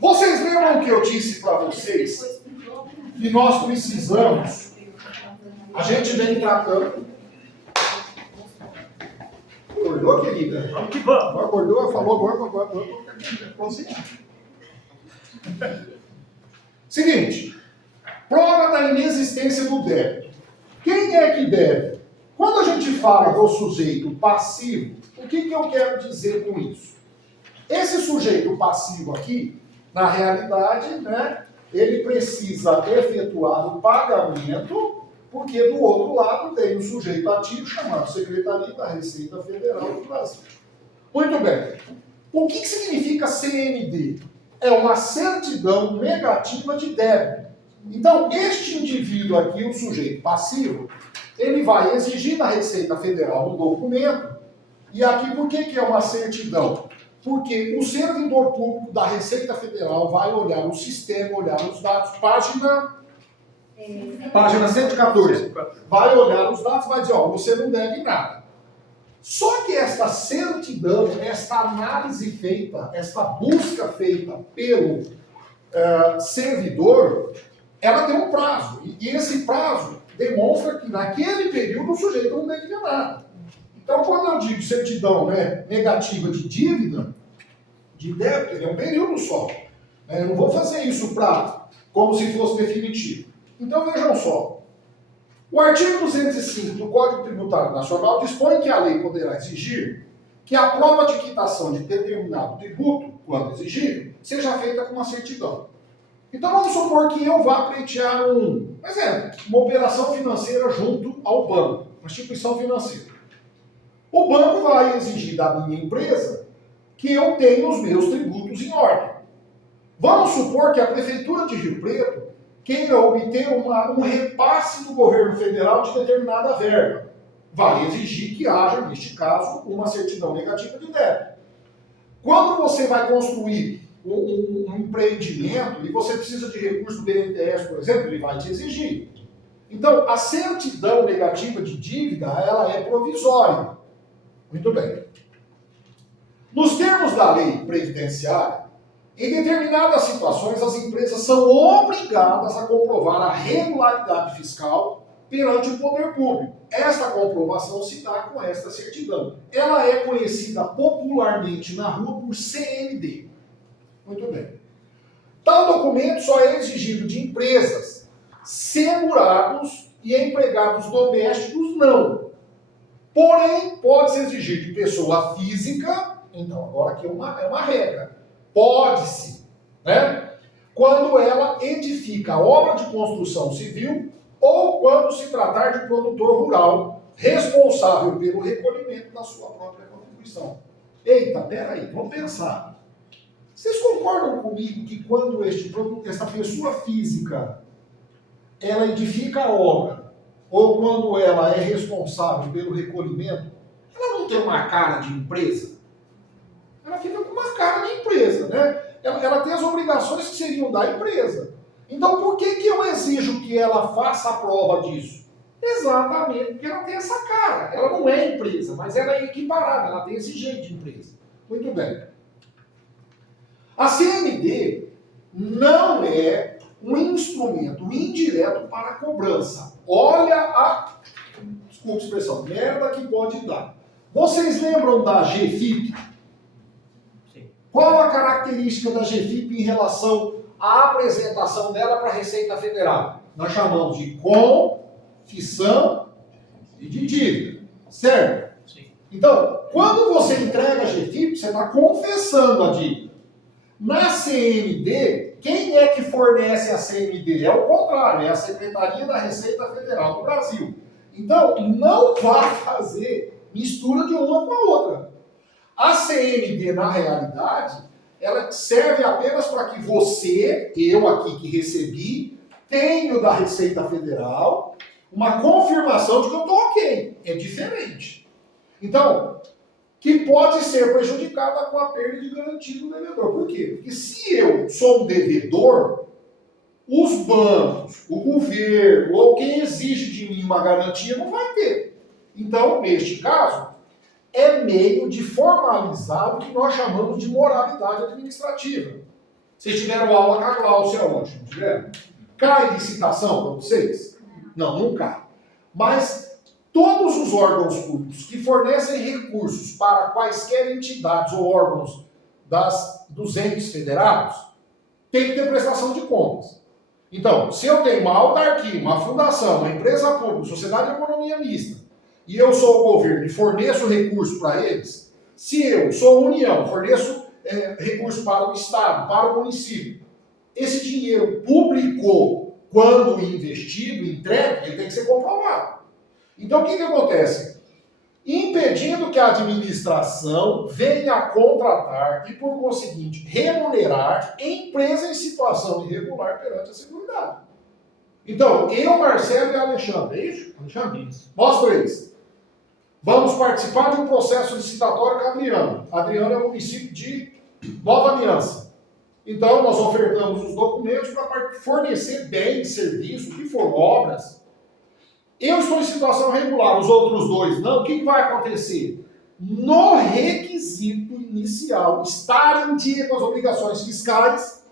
Vocês lembram que eu disse para vocês que nós precisamos, a gente vem tratando. Acordou, querida? Vamos que vamos. Acordou, falou, agora. Seguinte, prova da inexistência do débito. Quem é que deve? Quando a gente fala do sujeito passivo, o que eu quero dizer com isso? Esse sujeito passivo aqui, na realidade, né, ele precisa efetuar o pagamento, porque do outro lado tem um sujeito ativo chamado Secretaria da Receita Federal do Brasil. Muito bem. O que significa CND? É uma certidão negativa de débito. Então, este indivíduo aqui, o sujeito passivo, ele vai exigir da Receita Federal um documento. E aqui, por que é uma certidão? Porque o servidor público da Receita Federal vai olhar o sistema, olhar os dados, página 114. Vai olhar os dados e vai dizer, ó, você não deve nada. Só que esta certidão, esta análise feita, esta busca feita pelo servidor, ela tem um prazo. E esse prazo demonstra que naquele período o sujeito não devia nada. Então, quando eu digo certidão, né, negativa de dívida, de débito, ele é um período só. Eu não vou fazer isso como se fosse definitivo. Então, vejam só. O artigo 205 do Código Tributário Nacional dispõe que a lei poderá exigir que a prova de quitação de determinado tributo, quando exigível, seja feita com uma certidão. Então, vamos supor que eu vá pleitear por exemplo, uma operação financeira junto ao banco, uma instituição financeira. O banco vai exigir da minha empresa que eu tenha os meus tributos em ordem. Vamos supor que a Prefeitura de Rio Preto queira obter um repasse do governo federal de determinada verba. Vai exigir que haja, neste caso, uma certidão negativa de débito. Quando você vai construir um empreendimento e você precisa de recurso do BNDES, por exemplo, ele vai te exigir. Então, a certidão negativa de dívida, ela é provisória. Muito bem. Nos termos da lei previdenciária, em determinadas situações, as empresas são obrigadas a comprovar a regularidade fiscal perante o poder público. Esta comprovação se dá com esta certidão. Ela é conhecida popularmente na rua por CND. Muito bem. Tal documento só é exigido de empresas, segurados e empregados domésticos não. Porém, pode-se exigir de pessoa física, então agora aqui é uma regra. Pode-se, né? Quando ela edifica obra de construção civil ou quando se tratar de produtor rural responsável pelo recolhimento da sua própria contribuição. Eita, peraí, vamos pensar. Vocês concordam comigo que quando essa pessoa física ela edifica a obra ou quando ela é responsável pelo recolhimento, ela não tem uma cara de empresa? Ela fica com uma cara de empresa, né? Ela tem as obrigações que seriam da empresa. Então, por que eu exijo que ela faça a prova disso? Exatamente, porque ela tem essa cara. Ela não é empresa, mas ela é equiparada, ela tem esse jeito de empresa. Muito bem. A CND não é um instrumento indireto para a cobrança. Olha desculpa a expressão, merda que pode dar. Vocês lembram da GFIP? Qual a característica da GFIP em relação à apresentação dela para a Receita Federal? Nós chamamos de confissão e de dívida, certo? Sim. Então, quando você entrega a GFIP, você está confessando a dívida. Na CND, quem é que fornece a CND? É o contrário, é a Secretaria da Receita Federal do Brasil. Então, não vá fazer mistura de uma com a outra. A CND, na realidade, ela serve apenas para que você, eu aqui que recebi, tenha da Receita Federal uma confirmação de que eu estou ok. É diferente. Então, que pode ser prejudicada com a perda de garantia do devedor. Por quê? Porque se eu sou um devedor, os bancos, o governo ou quem exige de mim uma garantia não vai ter. Então, neste caso, é meio de formalizar o que nós chamamos de moralidade administrativa. Vocês tiveram aula com a Glaucia ontem, não tiveram? Cai licitação para vocês? Não, não cai. Mas todos os órgãos públicos que fornecem recursos para quaisquer entidades ou órgãos dos entes federados têm que ter prestação de contas. Então, se eu tenho uma autarquia, uma fundação, uma empresa pública, sociedade de economia mista, e eu sou o governo e forneço recursos para eles, se eu sou União, forneço recursos para o Estado, para o município, esse dinheiro público, quando investido, entregue, ele tem que ser comprovado. Então, o que acontece? Impedindo que a administração venha a contratar e, por conseguinte, remunerar empresa em situação irregular perante a Seguridade. Então, eu, Marcelo e Alexandre, é isso? Alexandre, nós três, vamos participar de um processo licitatório com a Adriana. A Adriana é o município de Nova Aliança. Então, nós ofertamos os documentos para fornecer bens, serviços, o que for, obras. Eu estou em situação regular, os outros dois não. O que vai acontecer? No requisito inicial, estar em dia com as obrigações fiscais,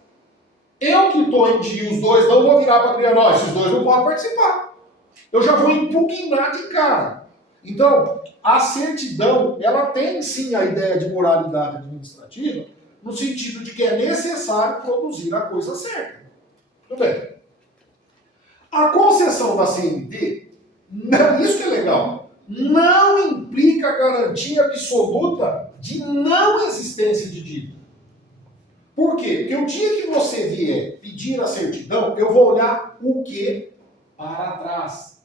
eu que estou em dia, os dois não vou virar para a Adriana, esses dois não podem participar. Eu já vou impugnar de cara. Então, a certidão, ela tem sim a ideia de moralidade administrativa, no sentido de que é necessário produzir a coisa certa. Tudo bem. A concessão da CND, isso que é legal, não implica garantia absoluta de não existência de dívida. Por quê? Porque o dia que você vier pedir a certidão, eu vou olhar o que para trás.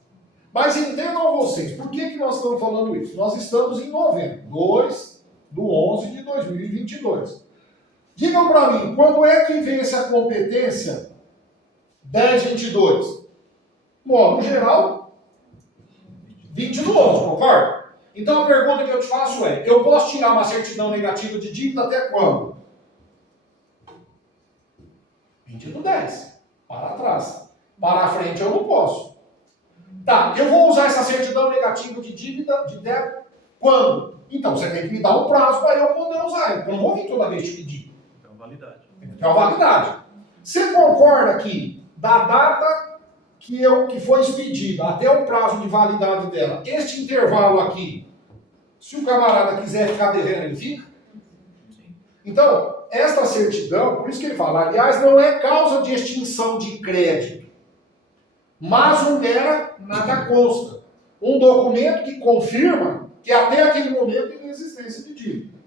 Mas entendam vocês, por que nós estamos falando isso? Nós estamos em novembro, 2/11 de 2022. Digam para mim, quando é que vence a competência 10/22? Bom, no geral, 20/11, concorda? Então a pergunta que eu te faço é, eu posso tirar uma certidão negativa de dívida até quando? 20/10, para trás. Para frente eu não posso. Tá, eu vou usar essa certidão negativa de dívida, de débito, quando? Então você tem que me dar um prazo para eu poder usar. Eu não vou vir toda vez te pedir. Então, validade. Tem uma validade. Você concorda que da data que foi expedida até o prazo de validade dela, este intervalo aqui, se o camarada quiser ficar devendo, ele fica? Sim. Então, esta certidão, por isso que ele fala, aliás, não é causa de extinção de crédito, mas um mera nada consta. Um documento que confirma que até aquele momento tem existência de dívida.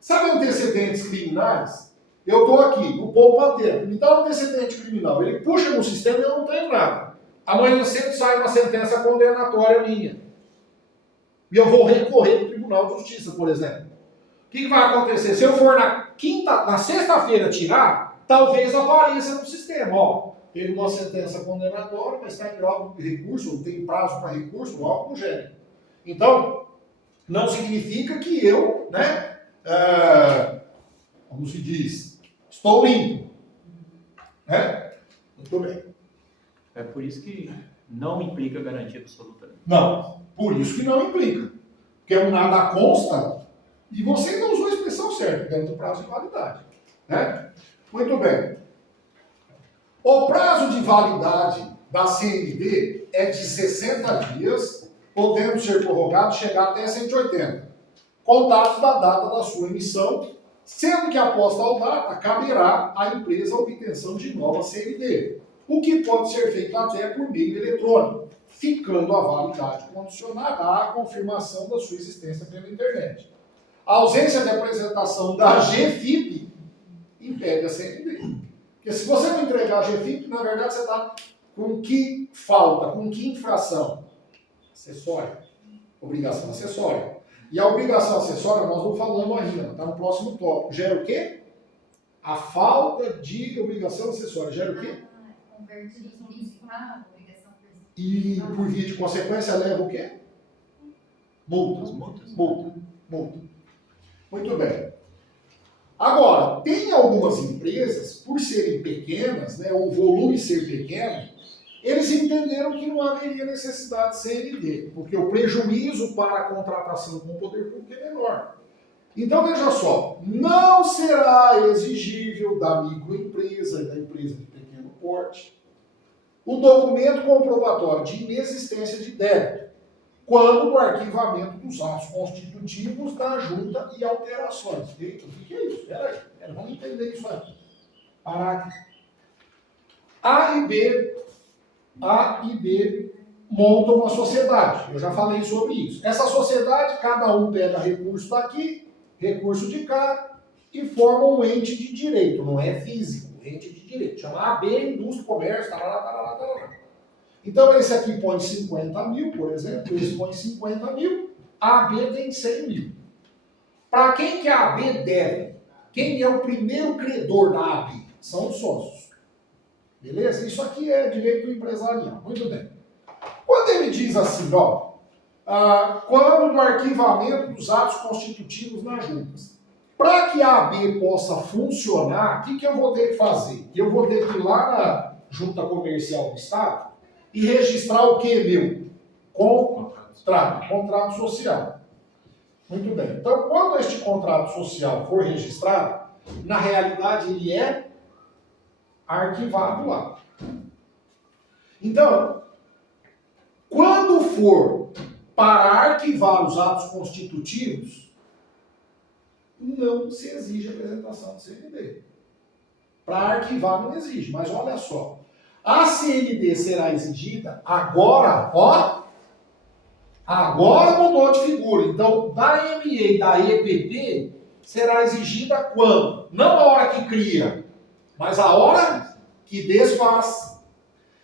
Sabe antecedentes criminais? Eu estou aqui, no poupa-tempo, me dá um antecedente criminal. Ele puxa no sistema e eu não tenho nada. Amanhã cedo sai uma sentença condenatória minha. E eu vou recorrer para o Tribunal de Justiça, por exemplo. O que vai acontecer? Se eu for na sexta-feira tirar, talvez apareça no sistema. Ó, teve uma sentença condenatória, mas está em grau de recurso, não tem prazo para recurso, logo não gera. Então, não significa que eu, como se diz, estou limpo. Muito bem. É por isso que não implica garantia absoluta. Não, por isso que não implica. Porque o nada consta e você ainda usou a expressão certa, dentro do prazo de validade. Muito bem. O prazo de validade da CND é de 60 dias, podendo ser prorrogado e chegar até 180, contados da data da sua emissão, sendo que após tal data, caberá à empresa a obtenção de nova CND, o que pode ser feito até por meio eletrônico, ficando a validade condicionada à confirmação da sua existência pela internet. A ausência de apresentação da GFIP impede a CND. Porque se você não entregar a GFIP, na verdade você está com que falta, com que infração? Acessória. Obrigação acessória. E a obrigação acessória nós não falamos ainda, está no próximo tópico. Gera o quê? A falta de obrigação acessória. Gera o quê? Convertir isso para obrigação principal. E por via de consequência leva o quê? Multa. Multa. Muito bem. Agora, tem algumas empresas, por serem pequenas, o volume ser pequeno, eles entenderam que não haveria necessidade de CND, porque o prejuízo para a contratação com o poder público é menor. Então, veja só, não será exigível da microempresa e da empresa de pequeno porte. O documento comprobatório de inexistência de débito, quando do arquivamento dos atos constitutivos da junta e alterações. Eita, o que é isso? Espera aí, vamos entender isso aqui. Parágrafo. A e B montam uma sociedade. Eu já falei sobre isso. Essa sociedade, cada um pega recurso daqui, recurso de cá, e forma um ente de direito. Não é físico, ente de direito. Chama AB, Indústria, Comércio, tarará, tarará, tarará. Então esse aqui põe 50 mil, por exemplo, esse põe 50 mil, a AB tem 100 mil. Para quem que a AB deve? Quem é o primeiro credor da AB? São os sócios. Beleza? Isso aqui é direito empresarial. Muito bem. Quando ele diz assim, ó, quando do arquivamento dos atos constitutivos nas juntas, para que a AB possa funcionar, o que eu vou ter que fazer? Eu vou ter que ir lá na junta comercial do Estado e registrar o que, meu? Contrato social. Muito bem. Então, quando este contrato social for registrado, na realidade ele é arquivado lá. Então, quando for para arquivar os atos constitutivos, não se exige apresentação de CND. Para arquivar não exige, mas olha só. A CND será exigida agora, ó. Agora mudou de figura. Então, da ME e da EPP será exigida quando? Não a hora que cria, mas a hora que desfaz.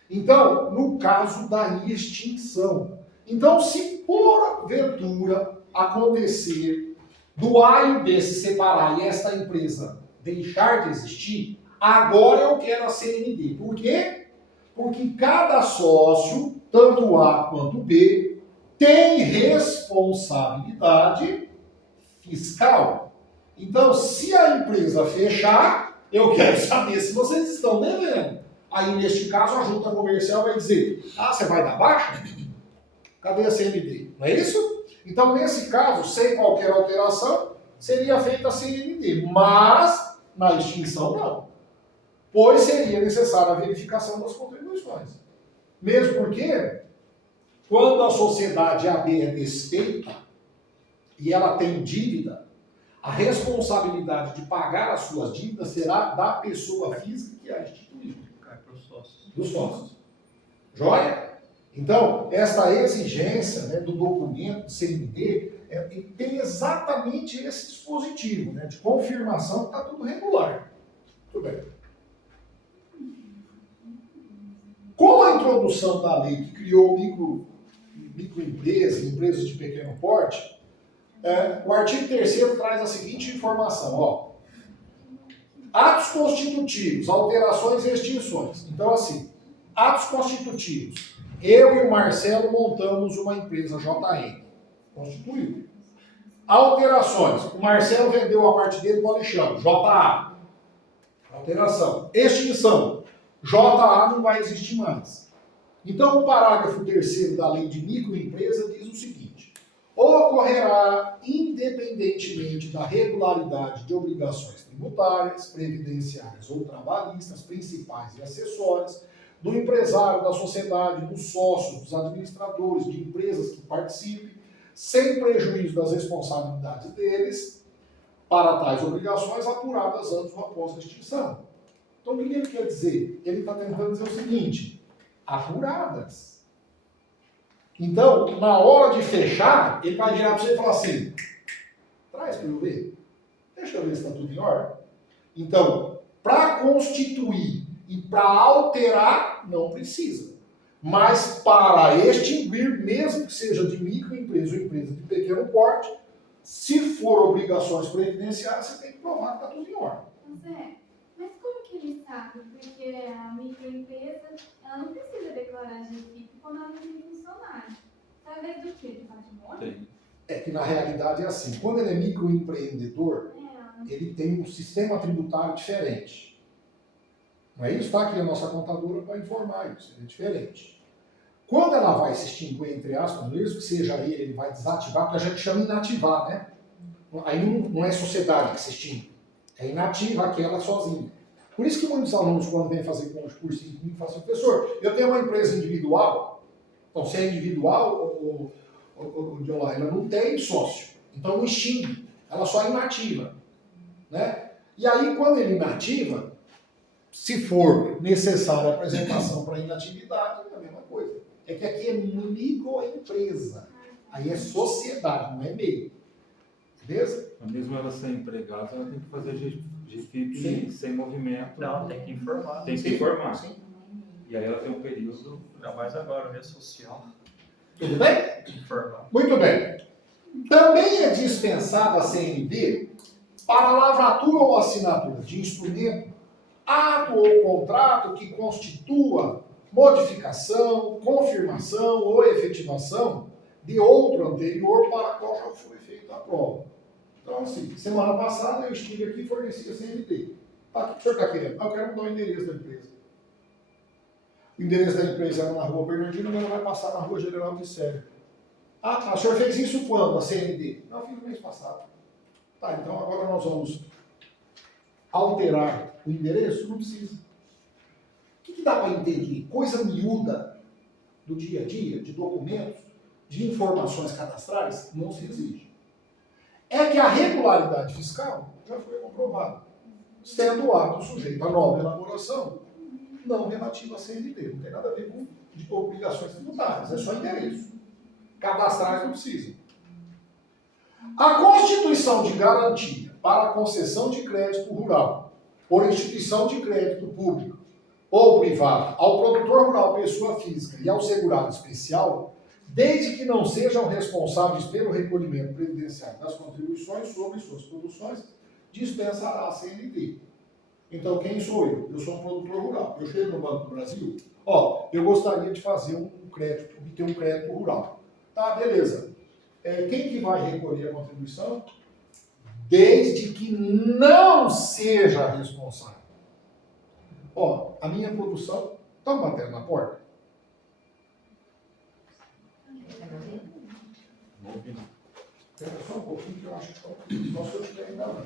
Então, no caso da extinção. Então, se porventura acontecer do A e o B se separar e esta empresa deixar de existir, agora eu quero a CND. Por quê? Porque cada sócio, tanto A quanto B, tem responsabilidade fiscal. Então, se a empresa fechar, eu quero saber se vocês estão devendo. Aí, neste caso, a junta comercial vai dizer, você vai dar baixa? Cadê a CND? Não é isso? Então, nesse caso, sem qualquer alteração, seria feita a CND. Mas, na extinção, não. Pois seria necessária a verificação das contribuições. Mesmo porque, quando a sociedade AB é desfeita e ela tem dívida, a responsabilidade de pagar as suas dívidas será da pessoa física que a instituiu. Cai para os sócios. Dos sócios. Joia? Então, essa exigência, né, do documento de CND tem exatamente esse dispositivo, né, de confirmação que está tudo regular. Tudo bem. Com a introdução da lei que criou microempresas, empresas de pequeno porte, o artigo 3º traz a seguinte informação, ó. Atos constitutivos, alterações e extinções. Então, assim, atos constitutivos. Eu e o Marcelo montamos uma empresa JN. Constituído. Alterações. O Marcelo vendeu a parte dele para o Alexandre. JA. Alteração. Extinção. JA não vai existir mais. Então, o parágrafo 3º da lei de microempresa diz o seguinte: ocorrerá, independentemente da regularidade de obrigações tributárias, previdenciárias ou trabalhistas, principais e acessórias, do empresário, da sociedade, dos sócios, dos administradores, de empresas que participem, sem prejuízo das responsabilidades deles, para tais obrigações apuradas antes ou após a extinção. Então, o que ele quer dizer? Ele está tentando dizer o seguinte: apuradas. Então, na hora de fechar, ele vai virar para você e falar assim: traz para eu ver. Deixa eu ver se está tudo em ordem. Então, para constituir e para alterar, não precisa. Mas para extinguir, mesmo que seja de microempresa ou empresa de pequeno porte, se for obrigações previdenciárias, você tem que provar que está tudo em ordem. Zé, mas como que ele sabe? Porque a microempresa, ela não precisa declarar GFIP quando ela não tem funcionário. Talvez do quê? Do patrimônio? É que na realidade é assim, quando ele é microempreendedor, ele tem um sistema tributário diferente. Não é isso? Está aqui a nossa contadora para informar isso, é diferente. Quando ela vai se extinguir, entre aspas, mesmo que seja ele vai desativar, porque a gente chama inativar, né? Aí não é sociedade que se extingue, é inativa aquela sozinha. Por isso que muitos alunos, quando vêm fazer cursinho comigo, falam assim, professor, eu tenho uma empresa individual, então se é individual, ela não tem sócio, então não extingue, ela só é inativa. Né? E aí, quando ele inativa, se for necessária a apresentação para inatividade, é a mesma coisa. É que aqui é microempresa, aí é sociedade, não é meio. Beleza? Mesmo ela sem empregada, ela tem que fazer GFIP Sim. sem movimento. Não, tem que informar. Tem que Sim, informar. sim. E aí ela tem um período. Ainda mais agora, rede social. Tudo bem? Informar. Muito bem. Também é dispensada a CND para lavratura ou assinatura de instrumento, ato ou contrato que constitua modificação, confirmação ou efetivação de outro anterior para qual já foi feita a prova. Então, assim, semana passada eu estive aqui e forneci a CND. Tá, o que o senhor está querendo? Eu quero mudar o endereço da empresa. O endereço da empresa era na rua Bernardino, agora vai passar na rua General Glicério. Ah, tá. O senhor fez isso quando, a CND? Não, eu fiz no mês passado. Tá, então agora nós vamos alterar o endereço? Não precisa. O que dá para entender? Coisa miúda do dia a dia, de documentos, de informações cadastrais, não se exige. É que a regularidade fiscal já foi comprovada, sendo o ato sujeito a nova elaboração, não relativo à CND. Não tem nada a ver com obrigações tributárias, é só endereço. Cadastrais não precisa. A constituição de garantia para a concessão de crédito rural por instituição de crédito público ou privado ao produtor rural, pessoa física e ao segurado especial, desde que não sejam responsáveis pelo recolhimento previdenciário das contribuições sobre suas produções, dispensará a CND. Então, quem sou eu? Eu sou um produtor rural. Eu chego no Banco do Brasil, eu gostaria de fazer um crédito, obter um crédito rural. Tá, beleza. Quem que vai recolher a contribuição? Desde que não seja responsável. A minha produção, estão batendo na porta? Espera só um pouquinho que eu acho que nós eu tiver ainda lá.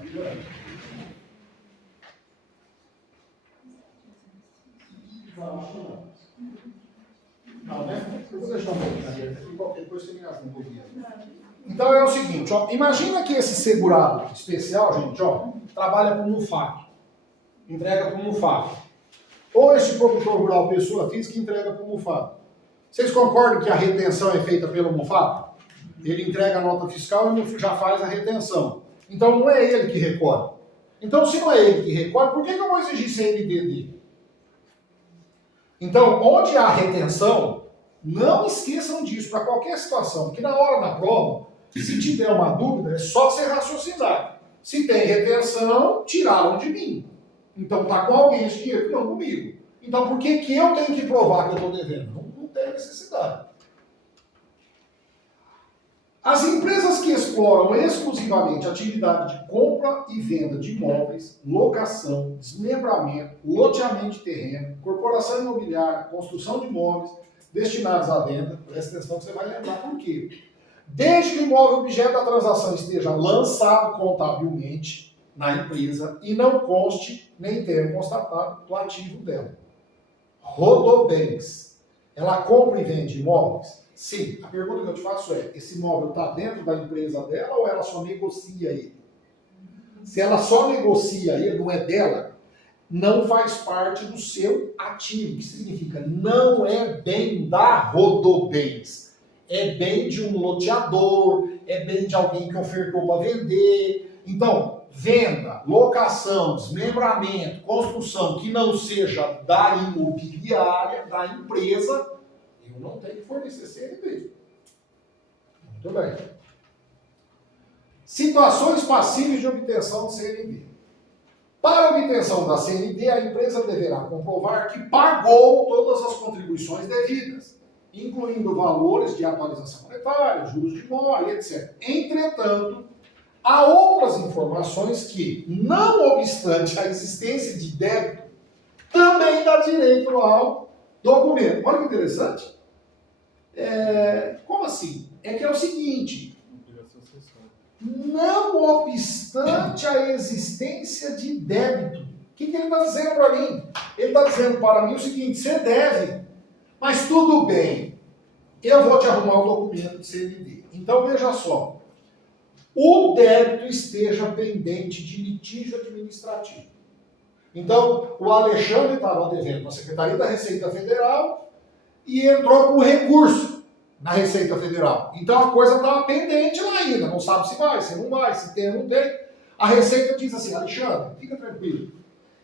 Não, acho que não. Não, né? Eu vou deixar um pouquinho aberto aqui, qualquer coisa você me ajuda um pouquinho. Então é o seguinte, imagina que esse segurado especial, gente, trabalha para o MUFAC, entrega para o MUFAC. Ou esse produtor rural, pessoa física, entrega para o MUFAC. Vocês concordam que a retenção é feita pelo MUFAC? Ele entrega a nota fiscal e já faz a retenção. Então não é ele que recolhe. Então se não é ele que recolhe, por que eu vou exigir CND dele? Então, onde há retenção, não esqueçam disso para qualquer situação, porque na hora da prova, se tiver uma dúvida, é só você raciocinar. Se tem retenção, tiraram de mim. Então está com alguém esse dinheiro, não comigo. Então por que eu tenho que provar que eu estou devendo? Não tem necessidade. As empresas que exploram exclusivamente a atividade de compra e venda de imóveis, locação, desmembramento, loteamento de terreno, corporação imobiliária, construção de imóveis destinados à venda, presta atenção que você vai lembrar por quê. Desde que o imóvel objeto da transação esteja lançado contabilmente na empresa e não conste nem tenha constatado do ativo dela. Rodobens. Ela compra e vende imóveis? Sim. A pergunta que eu te faço é, esse imóvel está dentro da empresa dela ou ela só negocia ele? Se ela só negocia ele, não é dela, não faz parte do seu ativo. O que significa? Não é bem da Rodobens. É bem de um loteador, é bem de alguém que ofertou para vender. Então, venda, locação, desmembramento, construção que não seja da imobiliária, da empresa, eu não tenho que fornecer CND. Muito bem. Situações passíveis de obtenção de CND. Para a obtenção da CND, a empresa deverá comprovar que pagou todas as contribuições devidas, incluindo valores de atualização monetária, juros de mora, etc. Entretanto, há outras informações que, não obstante a existência de débito, também dá direito ao documento. Olha que interessante. Como assim? É que é o seguinte, não obstante a existência de débito, que ele está dizendo para mim? Ele está dizendo para mim o seguinte: você deve, mas tudo bem, eu vou te arrumar o documento de CND. Então veja só, o débito esteja pendente de litígio administrativo. Então, o Alexandre estava devendo na Secretaria da Receita Federal e entrou com recurso na Receita Federal. Então a coisa estava pendente lá ainda, não sabe se vai, se não vai, se tem ou não tem. A Receita diz assim: Alexandre, fica tranquilo.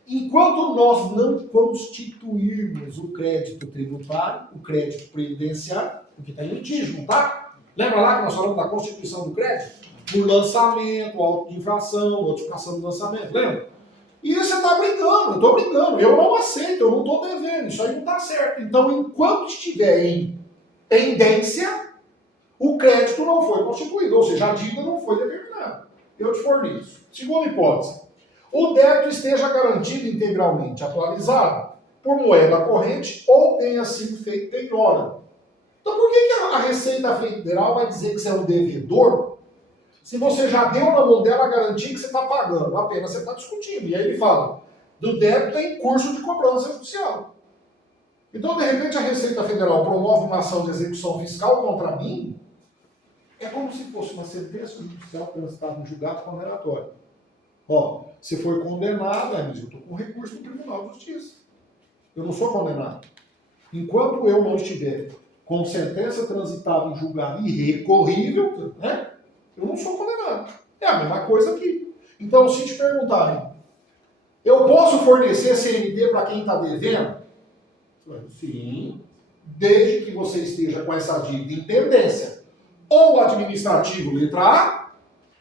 Enquanto nós não constituirmos o crédito tributário, o crédito previdenciário, porque está em litígio, não está? Lembra lá que nós falamos da constituição do crédito? Por lançamento, auto de infração, notificação do lançamento, lembra? E você está brigando, eu estou brigando, eu não aceito, eu não estou devendo, isso aí não está certo. Então, enquanto estiver em pendência, o crédito não foi constituído, ou seja, a dívida não foi determinada. Eu te forneço. Segunda hipótese: o débito esteja garantido integralmente atualizado por moeda corrente ou tenha sido feito em hora. Então, por que a Receita Federal vai dizer que você é um devedor se você já deu na mão dela a garantia que você está pagando? Apenas você está discutindo. E aí ele fala do débito em curso de cobrança judicial. Então, de repente, a Receita Federal promove uma ação de execução fiscal contra mim. É como se fosse uma sentença judicial transitada no julgado condenatório. Ó, você foi condenado, mas eu estou com recurso no Tribunal de Justiça. Eu não sou condenado. Enquanto eu não estiver com sentença transitada em julgado irrecorrível, né, eu não sou condenado. É a mesma coisa aqui. Então, se te perguntarem, eu posso fornecer CND para quem está devendo? Sim, desde que você esteja com essa dívida em pendência. Ou administrativo, letra A,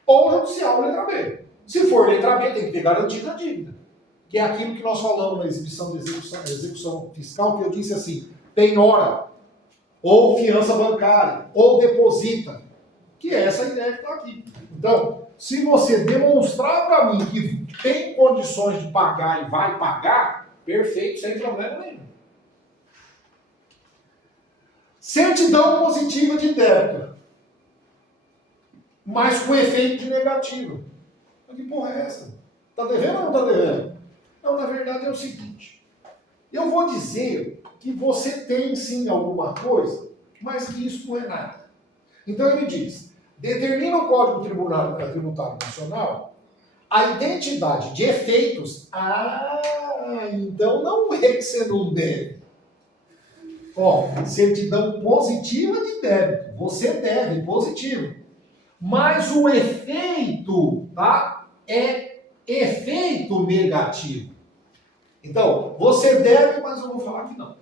ou judicial, letra B. Se for letra B, tem que ter garantida a dívida. Que é aquilo que nós falamos na exibição de execução fiscal, que eu disse assim: penhora, ou fiança bancária, ou deposita. Que é essa ideia que está aqui. Então, se você demonstrar para mim que tem condições de pagar e vai pagar, perfeito, sem problema nenhum. Certidão positiva de débito, mas com efeito de negativo. Mas que porra é essa? Está devendo ou não está devendo? Não, na verdade é o seguinte: eu vou dizer que você tem sim alguma coisa, mas que isso não é nada. Então ele diz: determina o Código Tributário Nacional a identidade de efeitos. Então não é que você não deve. Ó, certidão positiva de débito. Você deve, positivo. Mas o efeito, tá? É efeito negativo. Então, você deve, mas eu vou falar que não.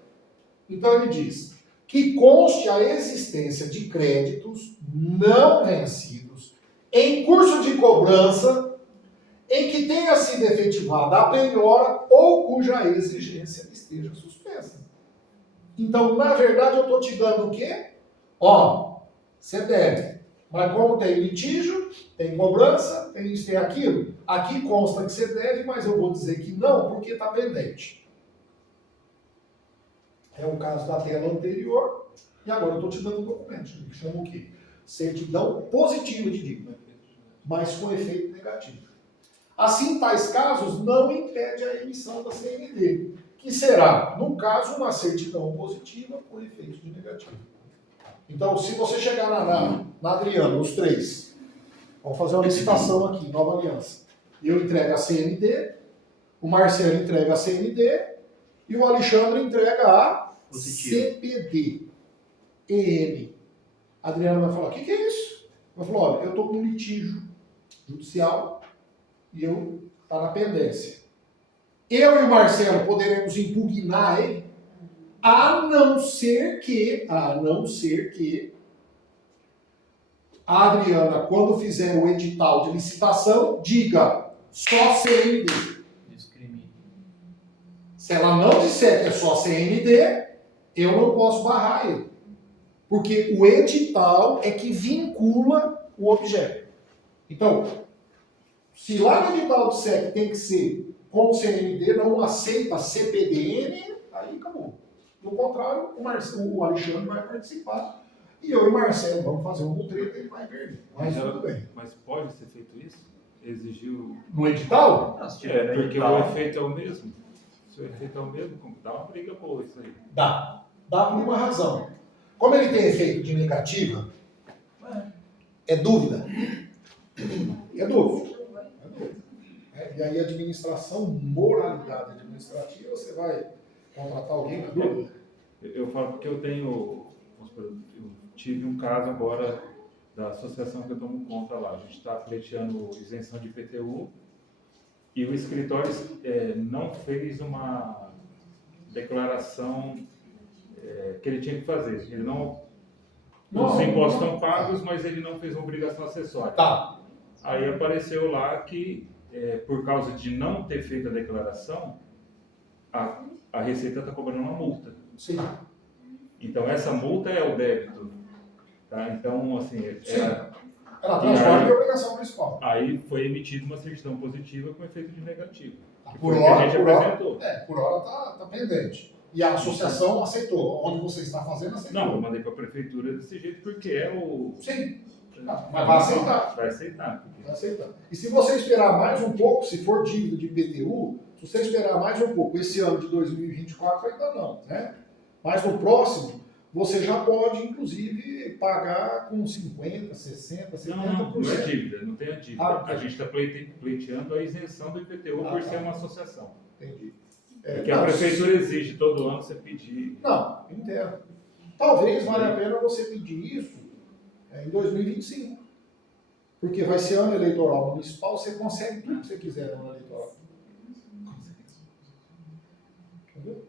Então ele diz que conste a existência de créditos não vencidos em curso de cobrança em que tenha sido efetivada a penhora ou cuja exigência esteja suspensa. Então, na verdade, eu estou te dando o quê? Ó, você deve. Mas como tem litígio, tem cobrança, tem isso, tem aquilo, aqui consta que você deve, mas eu vou dizer que não, porque está pendente. É o caso da tela anterior, e agora eu estou te dando um documento, que chama o quê? Certidão positiva de dívida, mas com efeito negativo. Assim, tais casos não impede a emissão da CND, que será, no caso, uma certidão positiva com efeito de negativo. Então, se você chegar na Adriana, os três, vamos fazer uma licitação aqui, nova aliança. Eu entrego a CND, o Marcelo entrega a CND e o Alexandre entrega a CPD. EM. A Adriana vai falar: o que é isso? Vai falar: olha, eu estou com um litígio judicial e está na pendência. Eu e o Marcelo poderemos impugnar ele, a não ser que a Adriana, quando fizer o edital de licitação, diga só CND. Discrimina. Se ela não disser que é só CND, eu não posso barrar ele. Porque o edital é que vincula o objeto. Então, se lá no edital disser que tem que ser com CND, não aceita CPDN, aí acabou. Do contrário, o Alexandre vai participar e eu e o Marcelo vamos fazer um treta e ele vai perder. Mas tudo bem. Mas pode ser feito isso? exigiu. No edital, Não, se tiver no Porque edital, o efeito é o mesmo. Se o efeito é o mesmo, dá uma briga boa isso aí. dá. Dá por uma razão. Como ele tem efeito de negativa, é dúvida. É dúvida. E aí, administração, moralidade administrativa, você vai contratar alguém na dúvida? Eu falo porque eu tenho. Eu tive um caso agora da associação que eu tomo conta lá. A gente está pleiteando isenção de IPTU e o escritório não fez uma declaração que ele tinha que fazer. Ele não. Os impostos estão pagos, mas ele não fez uma obrigação acessória. Tá. Aí apareceu lá que, por causa de não ter feito a declaração, a Receita está cobrando uma multa. Sim. Então, essa multa é o débito. Tá? Então, assim, Sim. Ela transforma em obrigação principal. aí foi emitida uma certidão positiva com efeito de negativo. Que Por foi o que a hora, gente apresentou. por hora tá pendente. E a associação aceitou. Onde você está fazendo, aceitou. Não, eu mandei para a prefeitura desse jeito porque é o. Sim. Mas vai aceitar. Vai aceitar. Porque... Vai aceitar. E se você esperar mais um pouco, se for dívida de IPTU, se você esperar mais um pouco, esse ano de 2024 ainda não, né? Mas no próximo, você já pode, inclusive, pagar com 50%, 60%, 70%. Não é dívida, não tem a dívida. Ah, a gente está pleiteando a isenção do IPTU por ser uma associação. Entendi. Porque a prefeitura exige todo ano você pedir. Não, entendo. Talvez valha a pena você pedir isso em 2025. Porque vai ser ano eleitoral municipal, você consegue tudo que você quiser no ano eleitoral. Entendeu?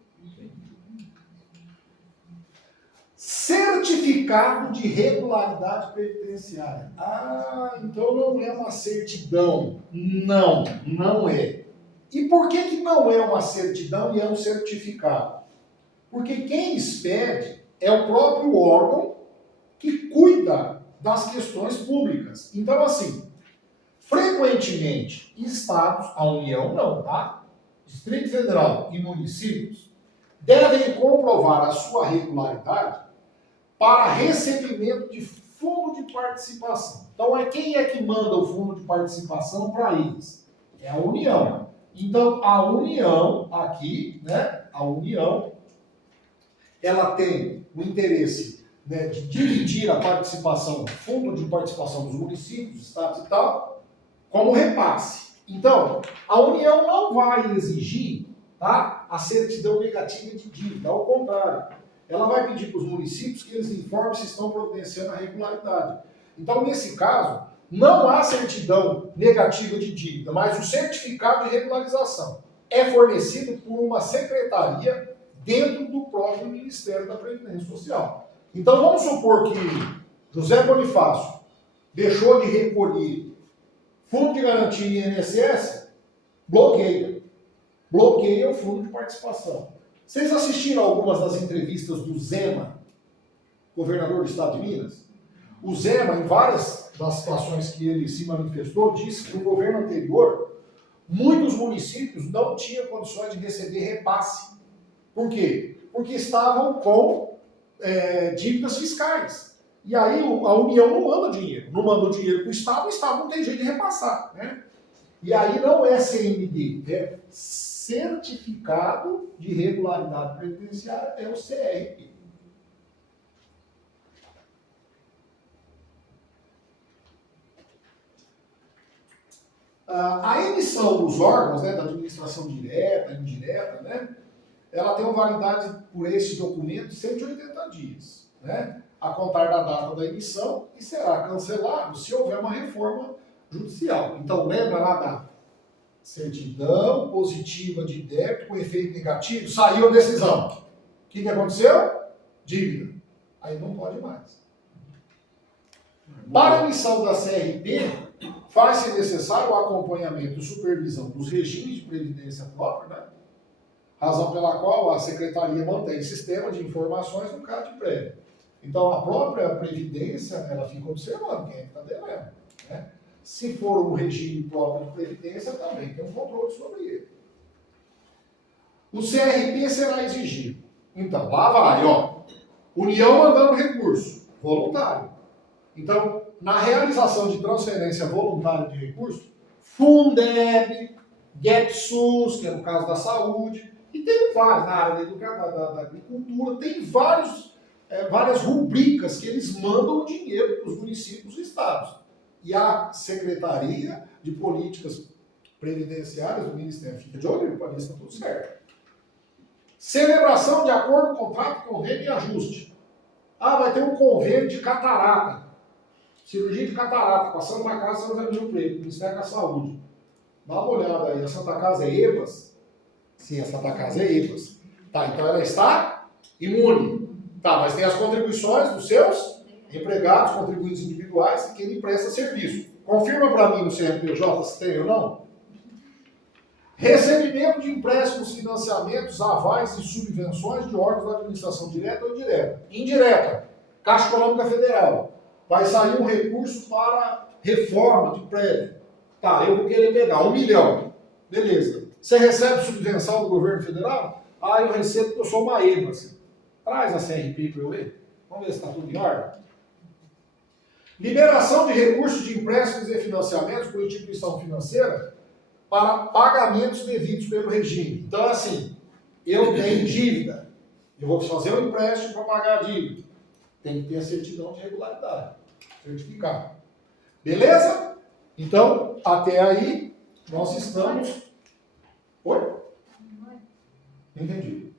Certificado de regularidade previdenciária. Ah, então não é uma certidão. Não, não é. E por que não é uma certidão e é um certificado? Porque quem expede é o próprio órgão que cuida das questões públicas. Então, assim, frequentemente, estados, a União não, tá? Distrito Federal e municípios devem comprovar a sua regularidade para recebimento de fundo de participação. Então, quem é que manda o fundo de participação para eles? É a União. Então, a União aqui, né? A União, ela tem o interesse, né, de dividir a participação, fundo de participação dos municípios, estados e tal, como repasse. Então, a União não vai exigir, tá, a certidão negativa de dívida, ao contrário. Ela vai pedir para os municípios que eles informem se estão providenciando a regularidade. Então, nesse caso, não há certidão negativa de dívida, mas o certificado de regularização é fornecido por uma secretaria dentro do próprio Ministério da Previdência Social. Então, vamos supor que José Bonifácio deixou de recolher fundo de garantia e INSS, bloqueia o fundo de participação. Vocês assistiram algumas das entrevistas do Zema, governador do estado de Minas? O Zema, em várias das situações que ele se manifestou, disse que no governo anterior, muitos municípios não tinham condições de receber repasse. Por quê? Porque estavam com dívidas fiscais. E aí a União não manda dinheiro. Não manda o dinheiro para o Estado não tem jeito de repassar. Né? E aí não é CMD, é Certificado de Regularidade Previdenciária, é o CRP. A emissão dos órgãos, né, da administração direta, indireta, né, ela tem uma validade por esse documento de 180 dias, né, a contar da data da emissão, e será cancelado se houver uma reforma judicial. Então, lembra lá da certidão positiva de débito com efeito negativo, saiu a decisão. O que aconteceu? Dívida. Aí não pode mais. Para a emissão da CRP, faz-se necessário o acompanhamento e supervisão dos regimes de previdência própria, né? Razão pela qual a Secretaria mantém sistema de informações no caso de prévio. Então, a própria Previdência, ela fica observando quem é que está devendo. Né? Se for um regime próprio de Previdência, também tem um controle sobre ele. O CRP será exigido. Então, lá vai, ó. União mandando recurso, voluntário. Então, na realização de transferência voluntária de recurso, Fundeb, GetSUS, que é no caso da saúde, e tem vários, na área da agricultura, tem várias rubricas que eles mandam dinheiro para os municípios e estados. E a Secretaria de Políticas Previdenciárias do Ministério fica de olho para ver se está tudo certo. Celebração de acordo, contrato, convênio e ajuste. Vai ter um convênio de catarata. Cirurgia de catarata com a Santa Casa São José do Rio Preto, Ministério da Saúde. Dá uma olhada aí, a Santa Casa é EBAS? Sim, a Santa Casa é EBAS. Tá, então ela está imune. Tá, mas tem as contribuições dos seus empregados, contribuintes individuais, que ele presta serviço. Confirma para mim no CNPJ se tem ou não. Recebimento de empréstimos, financiamentos, avais e subvenções de órgãos da administração direta ou indireta. Indireta, Caixa Econômica Federal. Vai sair um recurso para reforma de prédio. Tá, eu vou querer pegar 1 milhão. Beleza. Você recebe subvenção do governo federal? Eu recebo porque eu sou uma EBAS. Traz a CRP para eu ver. Vamos ver se está tudo em ordem. Liberação de recursos de empréstimos e financiamentos por instituição financeira para pagamentos devidos pelo regime. Então, assim, eu tenho dívida. Eu vou fazer um empréstimo para pagar a dívida. Tem que ter a certidão de regularidade. Certificado. Beleza? Então, até aí, nós estamos... Oi? Não entendi.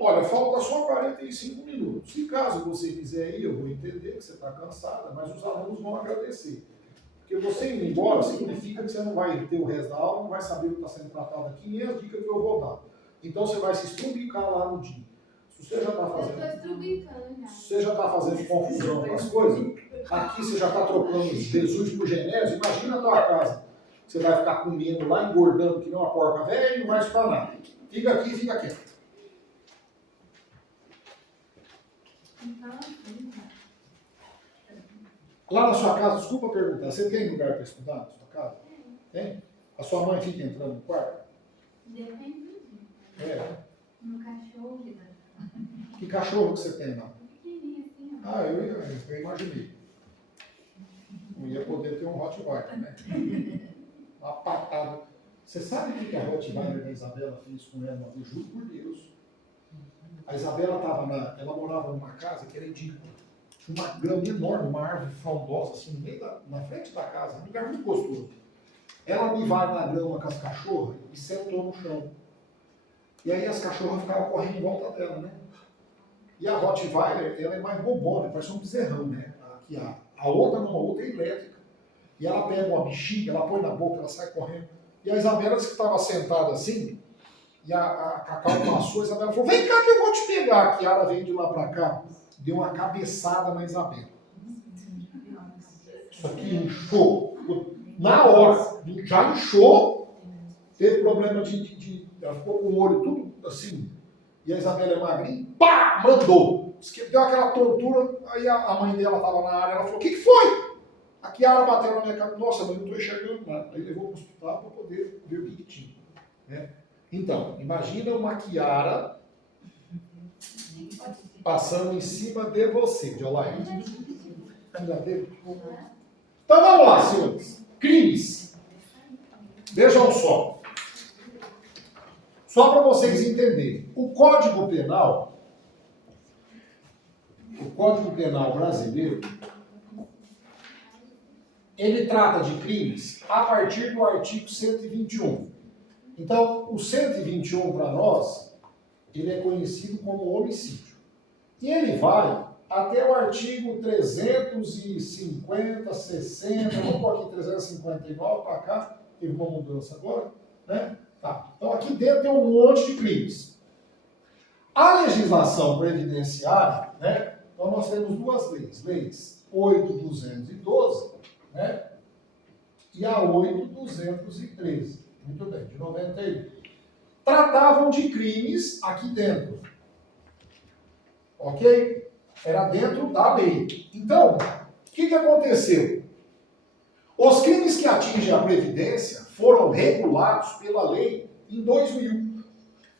Olha, falta só 45 minutos. Se caso você quiser ir, eu vou entender que você está cansada, mas os alunos vão agradecer. Porque você indo embora significa que você não vai ter o resto da aula, não vai saber o que está sendo tratado aqui, nem as dicas que eu vou dar. Então você vai se estrubicar lá no dia. Se você já está fazendo. Se você já está fazendo confusão com as coisas, aqui você já está trocando Jesus por Genésio, imagina a tua casa. Você vai ficar comendo lá, engordando que nem uma porca velha e não vai estudar nada. Fica aqui e fica quieto. Lá na sua casa, desculpa perguntar, você tem lugar para estudar na sua casa? Tem? A sua mãe fica entrando no quarto? Depende do dia. É. No cachorro. Que cachorro que você tem lá? Pequenininho assim, ó. Eu imaginei. Não ia poder ter um Rottweiler, né? Uma patada. Você sabe o que a Rottweiler da Isabela fez com ela? Eu juro por Deus. A Isabela ela morava numa casa que era edícula. Tinha uma grama enorme, uma árvore frondosa, assim, no meio na frente da casa, um lugar muito gostoso. Ela me vai na grama com as cachorras e sentou no chão. E aí as cachorras ficavam correndo em volta dela, né? E a Rottweiler, ela é mais bobona, parece um bezerrão, né? A outra não, a outra é elétrica. E ela pega uma bexiga, ela põe na boca, ela sai correndo. E a Isabela disse que estava sentada assim, e a Cacau passou, a Isabela falou, vem cá que eu vou te pegar. A Kiara veio de lá pra cá, deu uma cabeçada na Isabela. Isso aqui inchou. Na hora, já inchou, teve problema ela ficou com o olho tudo assim, e a Isabela é magrinha, pá, mandou. Deu aquela tontura, aí a mãe dela estava na área, ela falou, o que foi? A Kiara bateu na minha cabeça, nossa, mas eu não estou enxergando nada. Aí levou para o hospital para poder ver o que tinha. Né? Então, imagina uma Kiara passando em cima de você, de Olaí. Então vamos lá, senhores. Crimes. Vejam só. Só para vocês entenderem. O Código Penal brasileiro, ele trata de crimes a partir do artigo 121. Então, o 121 para nós, ele é conhecido como homicídio. E ele vai até o artigo 350, 60, vamos pôr aqui 359 para cá, teve uma mudança agora, né? Tá. Então aqui dentro tem um monte de crimes. A legislação previdenciária, né? Então nós temos duas leis, leis 8.212, né? E a 8.213, muito bem, de 91. Tratavam de crimes aqui dentro. Ok? Era dentro da lei. Então, o que aconteceu? Os crimes que atingem a Previdência foram regulados pela lei em 2000.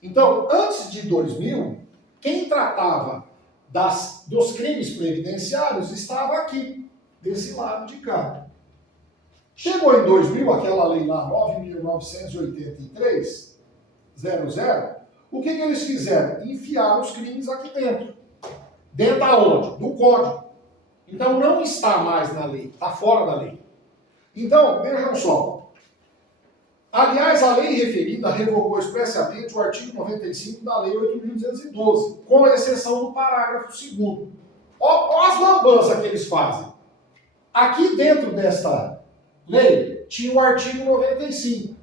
Então, antes de 2000, quem tratava dos crimes previdenciários estava aqui, desse lado de cá. Chegou em 2000, aquela lei lá, 9.983, 00, o que eles fizeram? Enfiaram os crimes aqui dentro. Dentro aonde? Do código. Então não está mais na lei, está fora da lei. Então, vejam só. Aliás, a lei referida revogou expressamente o artigo 95 da Lei 8.212, com exceção do parágrafo 2º. Olha as lambanças que eles fazem. Aqui dentro desta lei tinha o artigo 95.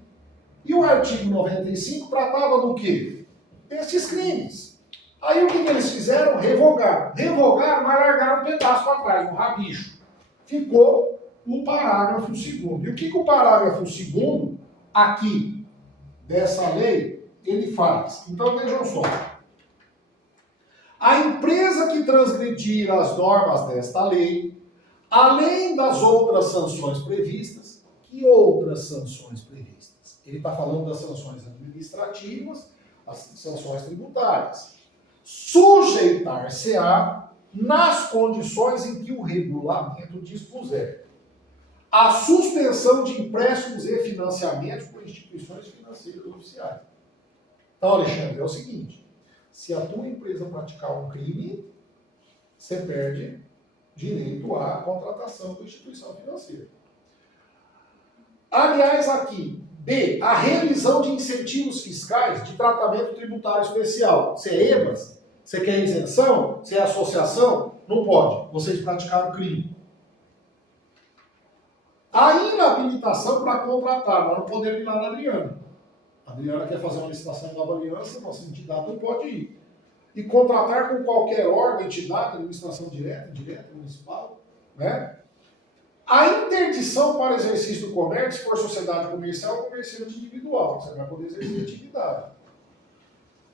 E o artigo 95 tratava do quê? Desses crimes. Aí o que eles fizeram? Revogaram. Revogaram, mas largaram um pedaço para trás, um rabicho. Ficou o parágrafo 2º. E o que o parágrafo 2º, aqui, dessa lei, ele faz? Então vejam só. A empresa que transgredir as normas desta lei, além das outras sanções previstas, que outras sanções previstas? Ele está falando das sanções administrativas, as sanções tributárias. Sujeitar-se-á nas condições em que o regulamento dispuser. A suspensão de empréstimos e financiamentos por instituições financeiras oficiais. Então, Alexandre, é o seguinte. Se a tua empresa praticar um crime, você perde direito à contratação da instituição financeira. Aliás, aqui, B, a revisão de incentivos fiscais de tratamento tributário especial. Você é EBAS? Você quer isenção? Você é associação? Não pode. Vocês praticaram crime. A inabilitação para contratar. Nós não podemos ir lá na Adriana. A Adriana quer fazer uma licitação em Nova Aliança, nossa entidade não pode ir. E contratar com qualquer órgão, entidade, administração direta, indireta, municipal, né? A interdição para exercício do comércio, se for sociedade comercial ou comerciante individual, você vai poder exercer atividade.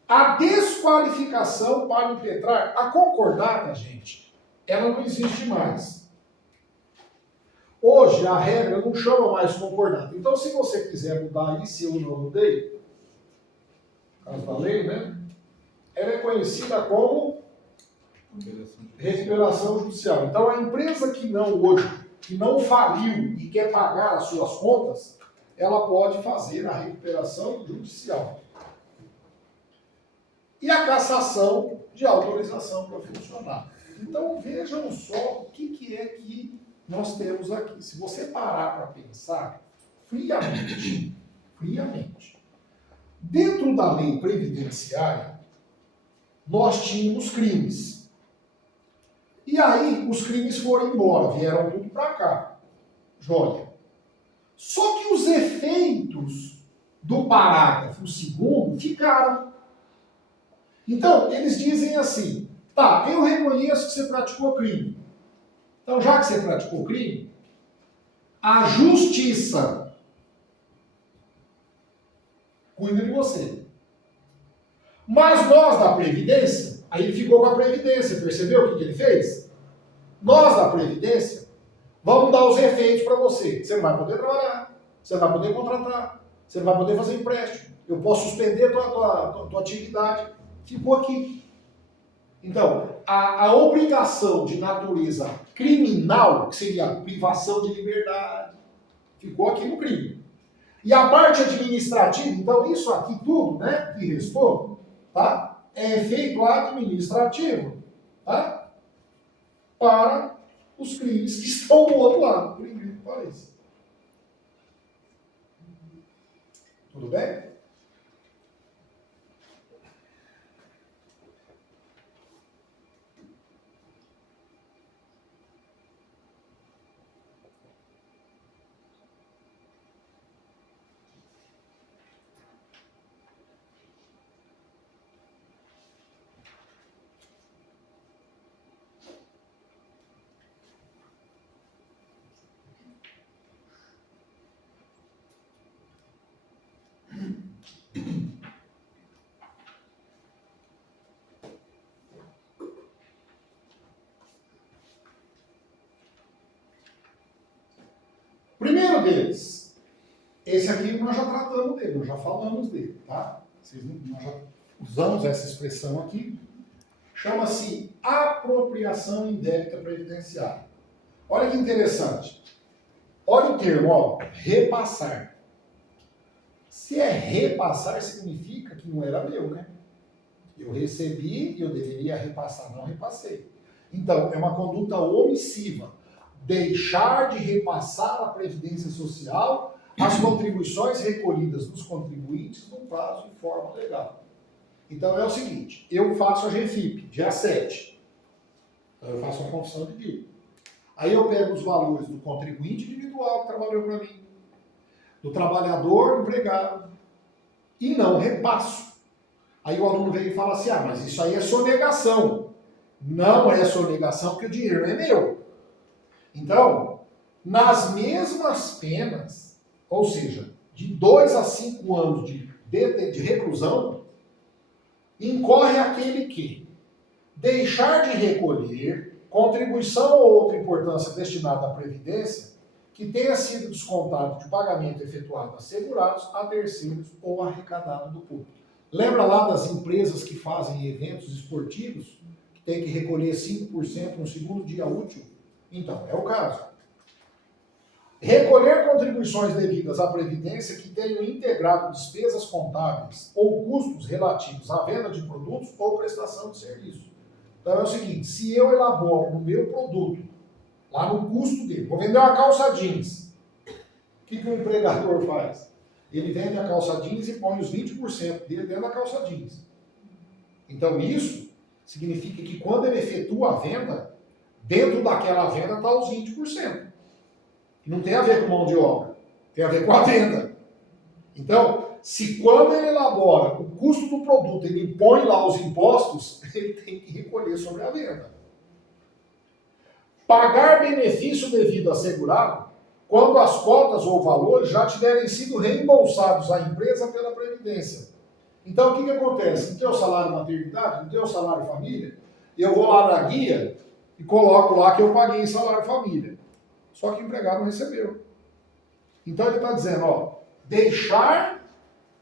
A desqualificação para impetrar, a concordata, gente, ela não existe mais. Hoje a regra não chama mais concordata. Então, se você quiser mudar aí, se eu não mudei, por causa da lei, né? Ela é conhecida como recuperação judicial. Então, a empresa que não faliu e quer pagar as suas contas, ela pode fazer a recuperação judicial. E a cassação de autorização para funcionar. Então, vejam só o que é que nós temos aqui. Se você parar para pensar friamente, dentro da lei previdenciária, nós tínhamos crimes. E aí, os crimes foram embora, vieram tudo para cá. Joia. Só que os efeitos do parágrafo 2º ficaram. Então, eles dizem assim, tá, eu reconheço que você praticou crime. Então, já que você praticou crime, a justiça cuida de você. Mas nós da Previdência, aí ele ficou com a Previdência, percebeu o que ele fez? Nós da Previdência, vamos dar os efeitos para você. Você não vai poder trabalhar, você não vai poder contratar, você não vai poder fazer empréstimo, eu posso suspender tua atividade. Ficou aqui. Então, a obrigação de natureza criminal, que seria a privação de liberdade, ficou aqui no crime. E a parte administrativa, então isso aqui tudo, né, que restou, tá, é efeito administrativo, tá, para os crimes que estão do outro lado, por incrível que pareça. Tudo bem? Primeiro deles, esse aqui nós já tratamos dele, nós já falamos dele, tá? Nós já usamos essa expressão aqui, chama-se apropriação indébita previdenciária. Olha que interessante. Olha o termo, ó, repassar. Se é repassar, significa que não era meu, né? Eu recebi e eu deveria repassar, não repassei. Então, é uma conduta omissiva. Deixar de repassar à Previdência Social as contribuições recolhidas dos contribuintes no prazo e forma legal. Então é o seguinte, eu faço a GFIP, dia 7. Então eu faço uma confissão de dívida. Aí eu pego os valores do contribuinte individual que trabalhou para mim, do trabalhador empregado, e não repasso. Aí o aluno vem e fala assim, ah, mas isso aí é sonegação. Não é sonegação porque o dinheiro é meu. Então, nas mesmas penas, ou seja, de 2 a 5 anos de reclusão, incorre aquele que deixar de recolher contribuição ou outra importância destinada à Previdência que tenha sido descontado de pagamento efetuado a segurados, a terceiros ou arrecadado do público. Lembra lá das empresas que fazem eventos esportivos, que tem que recolher 5% no segundo dia útil? Então, é o caso. Recolher contribuições devidas à Previdência que tenham integrado despesas contábeis ou custos relativos à venda de produtos ou prestação de serviço. Então é o seguinte, se eu elaboro no meu produto, lá no custo dele, vou vender uma calça jeans, o que o empregador faz? Ele vende a calça jeans e põe os 20% dele dentro da calça jeans. Então isso significa que quando ele efetua a venda, dentro daquela venda está os 20%. Não tem a ver com mão de obra, tem a ver com a venda. Então, se quando ele elabora o custo do produto, ele põe lá os impostos, ele tem que recolher sobre a venda. Pagar benefício devido a segurado, quando as cotas ou valores já tiverem sido reembolsados à empresa pela Previdência. Então, o que acontece? Não tem o salário maternidade, não tem o salário família, eu vou lá na guia e coloco lá que eu paguei salário família. Só que o empregado não recebeu. Então ele está dizendo, ó, deixar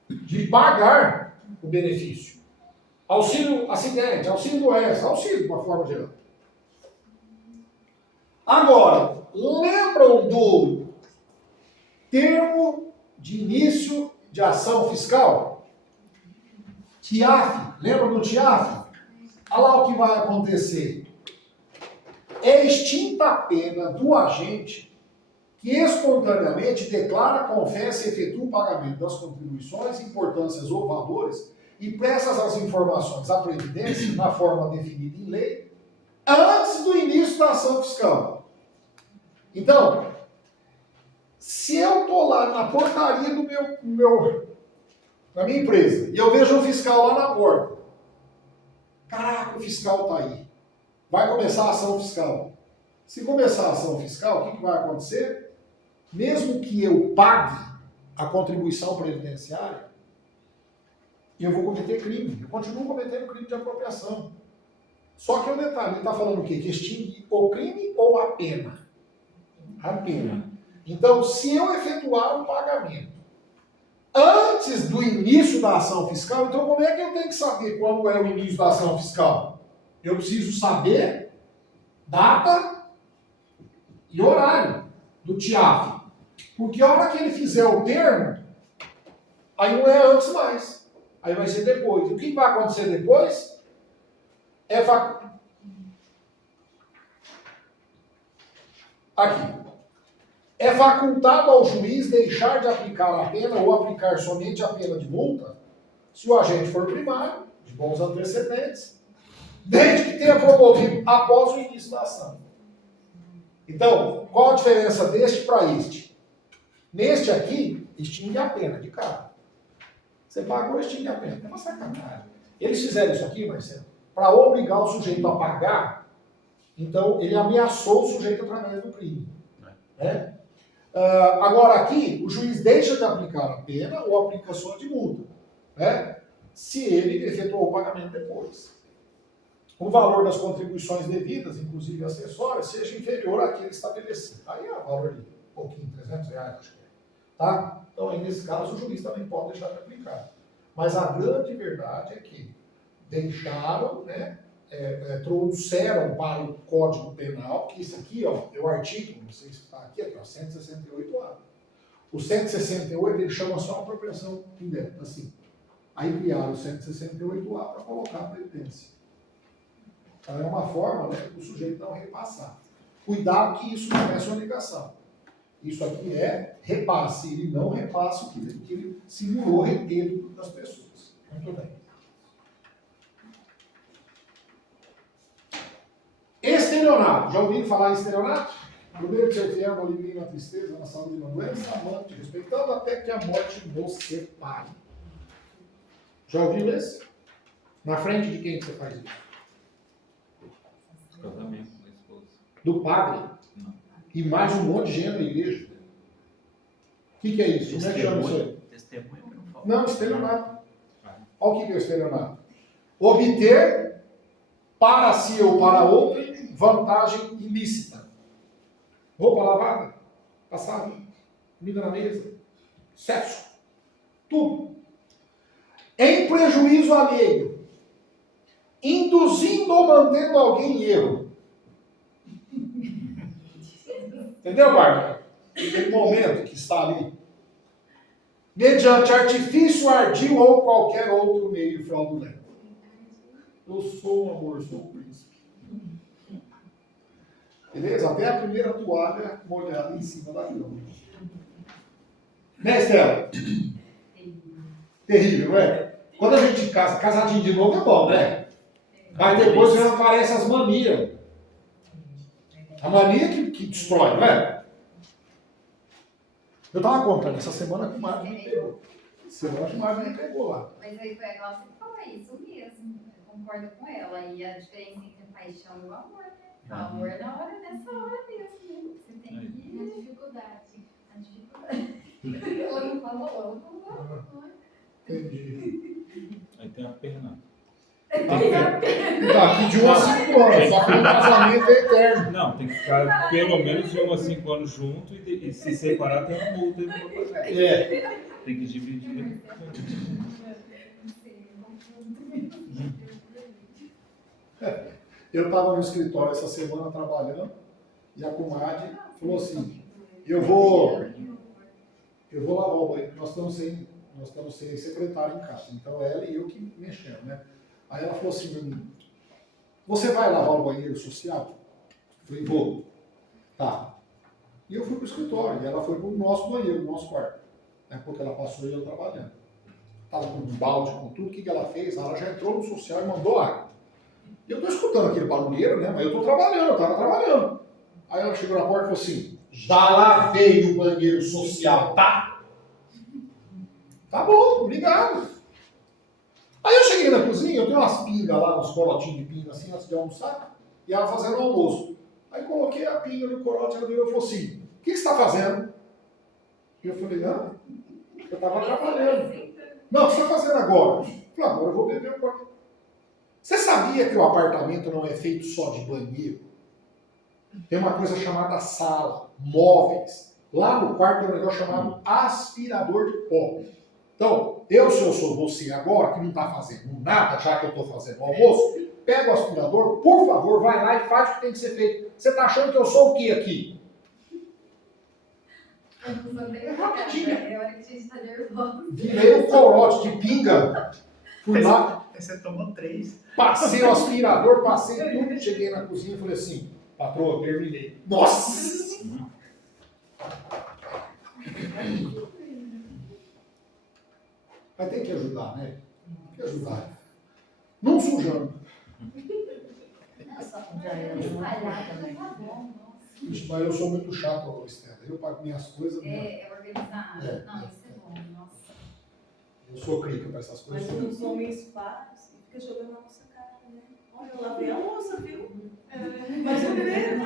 de pagar o benefício. Auxílio acidente, auxílio doença, auxílio de uma forma geral. Agora, lembram do termo de início de ação fiscal? TIAF, lembram do TIAF? Olha lá o que vai acontecer. É extinta a pena do agente que espontaneamente declara, confessa e efetua o pagamento das contribuições, importâncias ou valores e presta as informações à Previdência na forma definida em lei antes do início da ação fiscal. Então, se eu estou lá na portaria da minha empresa e eu vejo um fiscal lá na porta, caraca, o fiscal está aí. Vai começar a ação fiscal. Se começar a ação fiscal, o que vai acontecer? Mesmo que eu pague a contribuição previdenciária, eu vou cometer crime. Eu continuo cometendo crime de apropriação. Só que o detalhe, ele está falando o quê? Que extingue o crime ou a pena? A pena. Então, se eu efetuar um pagamento antes do início da ação fiscal, então como é que eu tenho que saber quando é o início da ação fiscal? Eu preciso saber data e horário do TIAF. Porque a hora que ele fizer o termo, aí não é antes mais. Aí vai ser depois. E o que vai acontecer depois? Aqui. É facultado ao juiz deixar de aplicar a pena ou aplicar somente a pena de multa se o agente for primário, de bons antecedentes, desde que tenha promovido após o início da ação. Então, qual a diferença deste para este? Neste aqui, extingue a pena de cara. Você pagou, extingue a pena. É uma sacanagem. Eles fizeram isso aqui, Marcelo, para obrigar o sujeito a pagar. Então, ele ameaçou o sujeito através do crime. Né? Agora aqui, o juiz deixa de aplicar a pena ou aplica só de multa. Né? Se ele efetuou o pagamento depois. O valor das contribuições devidas, inclusive acessórias, seja inferior àquele estabelecido. Aí é o valor de um pouquinho, R$300, acho que é. Tá? Então, aí, nesse caso, o juiz também pode deixar de aplicar. Mas a grande verdade é que deixaram, né, trouxeram para o Código Penal, que isso aqui, ó, é o artigo, não sei se está aqui, ó, 168A. O 168 ele chama só apropriação indébita, assim. Aí criaram o 168A para colocar a penitência. Então é uma forma, né, do sujeito não repassar. Cuidado que isso não é sua ligação. Isso aqui é repasse. Ele não repassa o que ele simulou reter das pessoas. Muito bem. Estelionato. Já ouviram falar em estelionato? Primeiro que ser fiel, não alivie na tristeza, na saúde e na doença, amante, respeitando até que a morte nos separe. Já ouviu esse? Na frente de quem que você faz isso? Casamento da esposa. Do padre. Não. E mais um monte de gente na igreja. O que é isso? Como é que chama isso aí? Testemunha que não falta. Não, estelionato. Olha o que é o estelionato. Obter para si ou para outro vantagem ilícita. Roupa lavada, passada, comida na mesa, sexo, tudo. Em prejuízo alheio, induzindo ou mantendo alguém em erro. Entendeu, Bárbara? Aquele momento que está ali. Mediante artifício ardil ou qualquer outro meio fraudulento. Eu sou um amor, sou um príncipe. Beleza? Até a primeira toalha molhada em cima da cama. Né, Estela? Terrível, não é? Quando a gente casa, casadinho de novo é bom, né? Mas depois já aparecem as manias. A mania que destrói, não é? Eu estava contando essa semana que o Mário me pegou. Semana que o Mário me pegou lá. Mas aí foi ela sempre falou isso mesmo. Eu concordo com ela. E a diferença entre paixão e o amor, né? O amor é na hora, nessa hora mesmo, né? Você tem que Na ir dificuldade. na dificuldade. Ela não falou, ela não falou. Entendi. Aí tem a pena. Tá aqui de 1 a 5 anos, só que o casamento é eterno. Não, tem que ficar pelo menos de 1 a 5 anos junto e se separar tem uma multa aí pra pagar. É. Tem que dividir. Eu estava no escritório essa semana trabalhando e a comadre falou assim, eu vou lavar o banheiro, nós estamos sem secretário em casa, então ela e eu que mexemos, né? Aí ela falou assim, você vai lavar o banheiro social? Eu falei, vou. Tá. E eu fui para o escritório, e ela foi para o nosso banheiro, no nosso quarto, né? Porque ela passou e eu trabalhando. Estava com um balde, com tudo, o que ela fez? Ela já entrou no social e mandou água. E eu estou escutando aquele barulheiro, né? Mas eu estou trabalhando, eu estava trabalhando. Aí ela chegou na porta e falou assim, já lavei o banheiro social, tá? Tá bom, obrigado. Aí eu cheguei na cozinha, eu tenho umas pingas lá, uns corotinhos de pinga assim, antes de almoçar, e ela fazendo o almoço. Aí coloquei a pinga no corote, ela virou e falou assim, o que você está fazendo? E eu falei, eu estava trabalhando. Não, o que você está fazendo agora? Eu falei, agora eu vou beber um copo. Você sabia que o apartamento não é feito só de banheiro? Tem uma coisa chamada sala, móveis. Lá no quarto tem um negócio chamado aspirador de pó. Então, se eu sou você agora, que não está fazendo nada, já que eu estou fazendo o almoço, pega o aspirador, por favor, vai lá e faz o que tem que ser feito. Você está achando que eu sou o que aqui? Rapidinho. É hora que a gente está nervosa. Virei um corote de pinga, fui lá, Você tomou 3. passei o aspirador, passei tudo, cheguei na cozinha e falei assim, patroa, terminei. Nossa! Mas tem que ajudar, né? Tem que ajudar. Não sujando. Espalhada, mas tá bom, nossa. Ixi, mas eu sou muito chato, Estela. Eu pago minhas coisas. É organizado. É. Não, isso é bom, nossa. Eu sou crica para essas Mas coisas. os homens fazem e fica jogando na nossa cara, né? Olha, eu lavei a louça, viu? Mas eu vejo,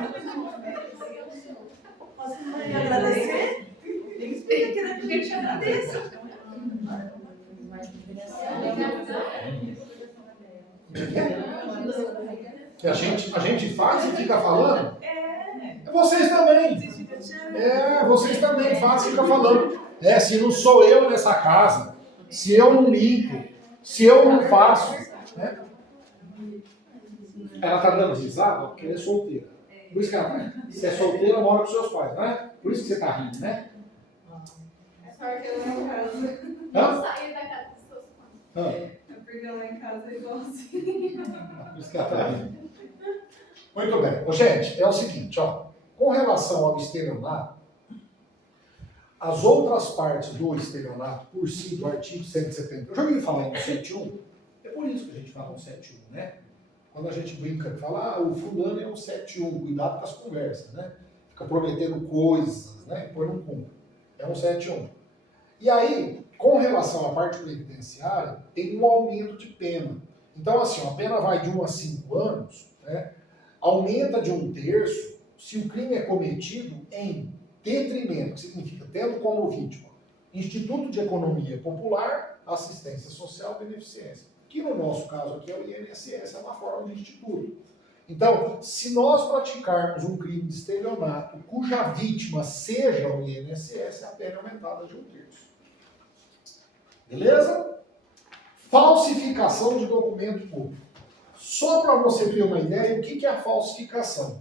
posso me agradecer? Tem que explicar aqui na gente te agradeço. Que a gente faz e fica falando. É. Vocês também. Vocês ficam tirando. Vocês também fazem e ficam falando. Se não sou eu nessa casa, se eu não limpo, se eu não faço. Né? né? Ela tá dando risada porque ela é solteira. Por isso que ela, se é solteira, mora com seus pais, né? Por isso que você tá rindo, né? É porque eu não caso. Hã? Não sair da casa dos seus pais. Hã? É porque lá em casa é igual assim. Por isso que ela tá rindo. Muito bem. Ô, gente, é o seguinte, ó. Com relação ao estelionato, as outras partes do estelionato, por si, do artigo 170, eu já ouvi falar em 171, é por isso que a gente fala 171, né? Quando a gente brinca e fala, o fulano é um 71, cuidado com as conversas, né? Fica prometendo coisas, né? E depois não cumpre. É um 71. E aí, com relação à parte previdenciária, tem um aumento de pena. Então, assim, a pena vai de 1 a 5 anos, né? Aumenta de 1/3 se o crime é cometido em detrimento, que significa tendo como vítima Instituto de Economia Popular, Assistência Social, Beneficência, que no nosso caso aqui é o INSS, é uma forma de instituto. Então, se nós praticarmos um crime de estelionato cuja vítima seja o INSS, a pena é aumentada de 1/3. Beleza? Falsificação de documento público. Só para você ter uma ideia, o que é a falsificação?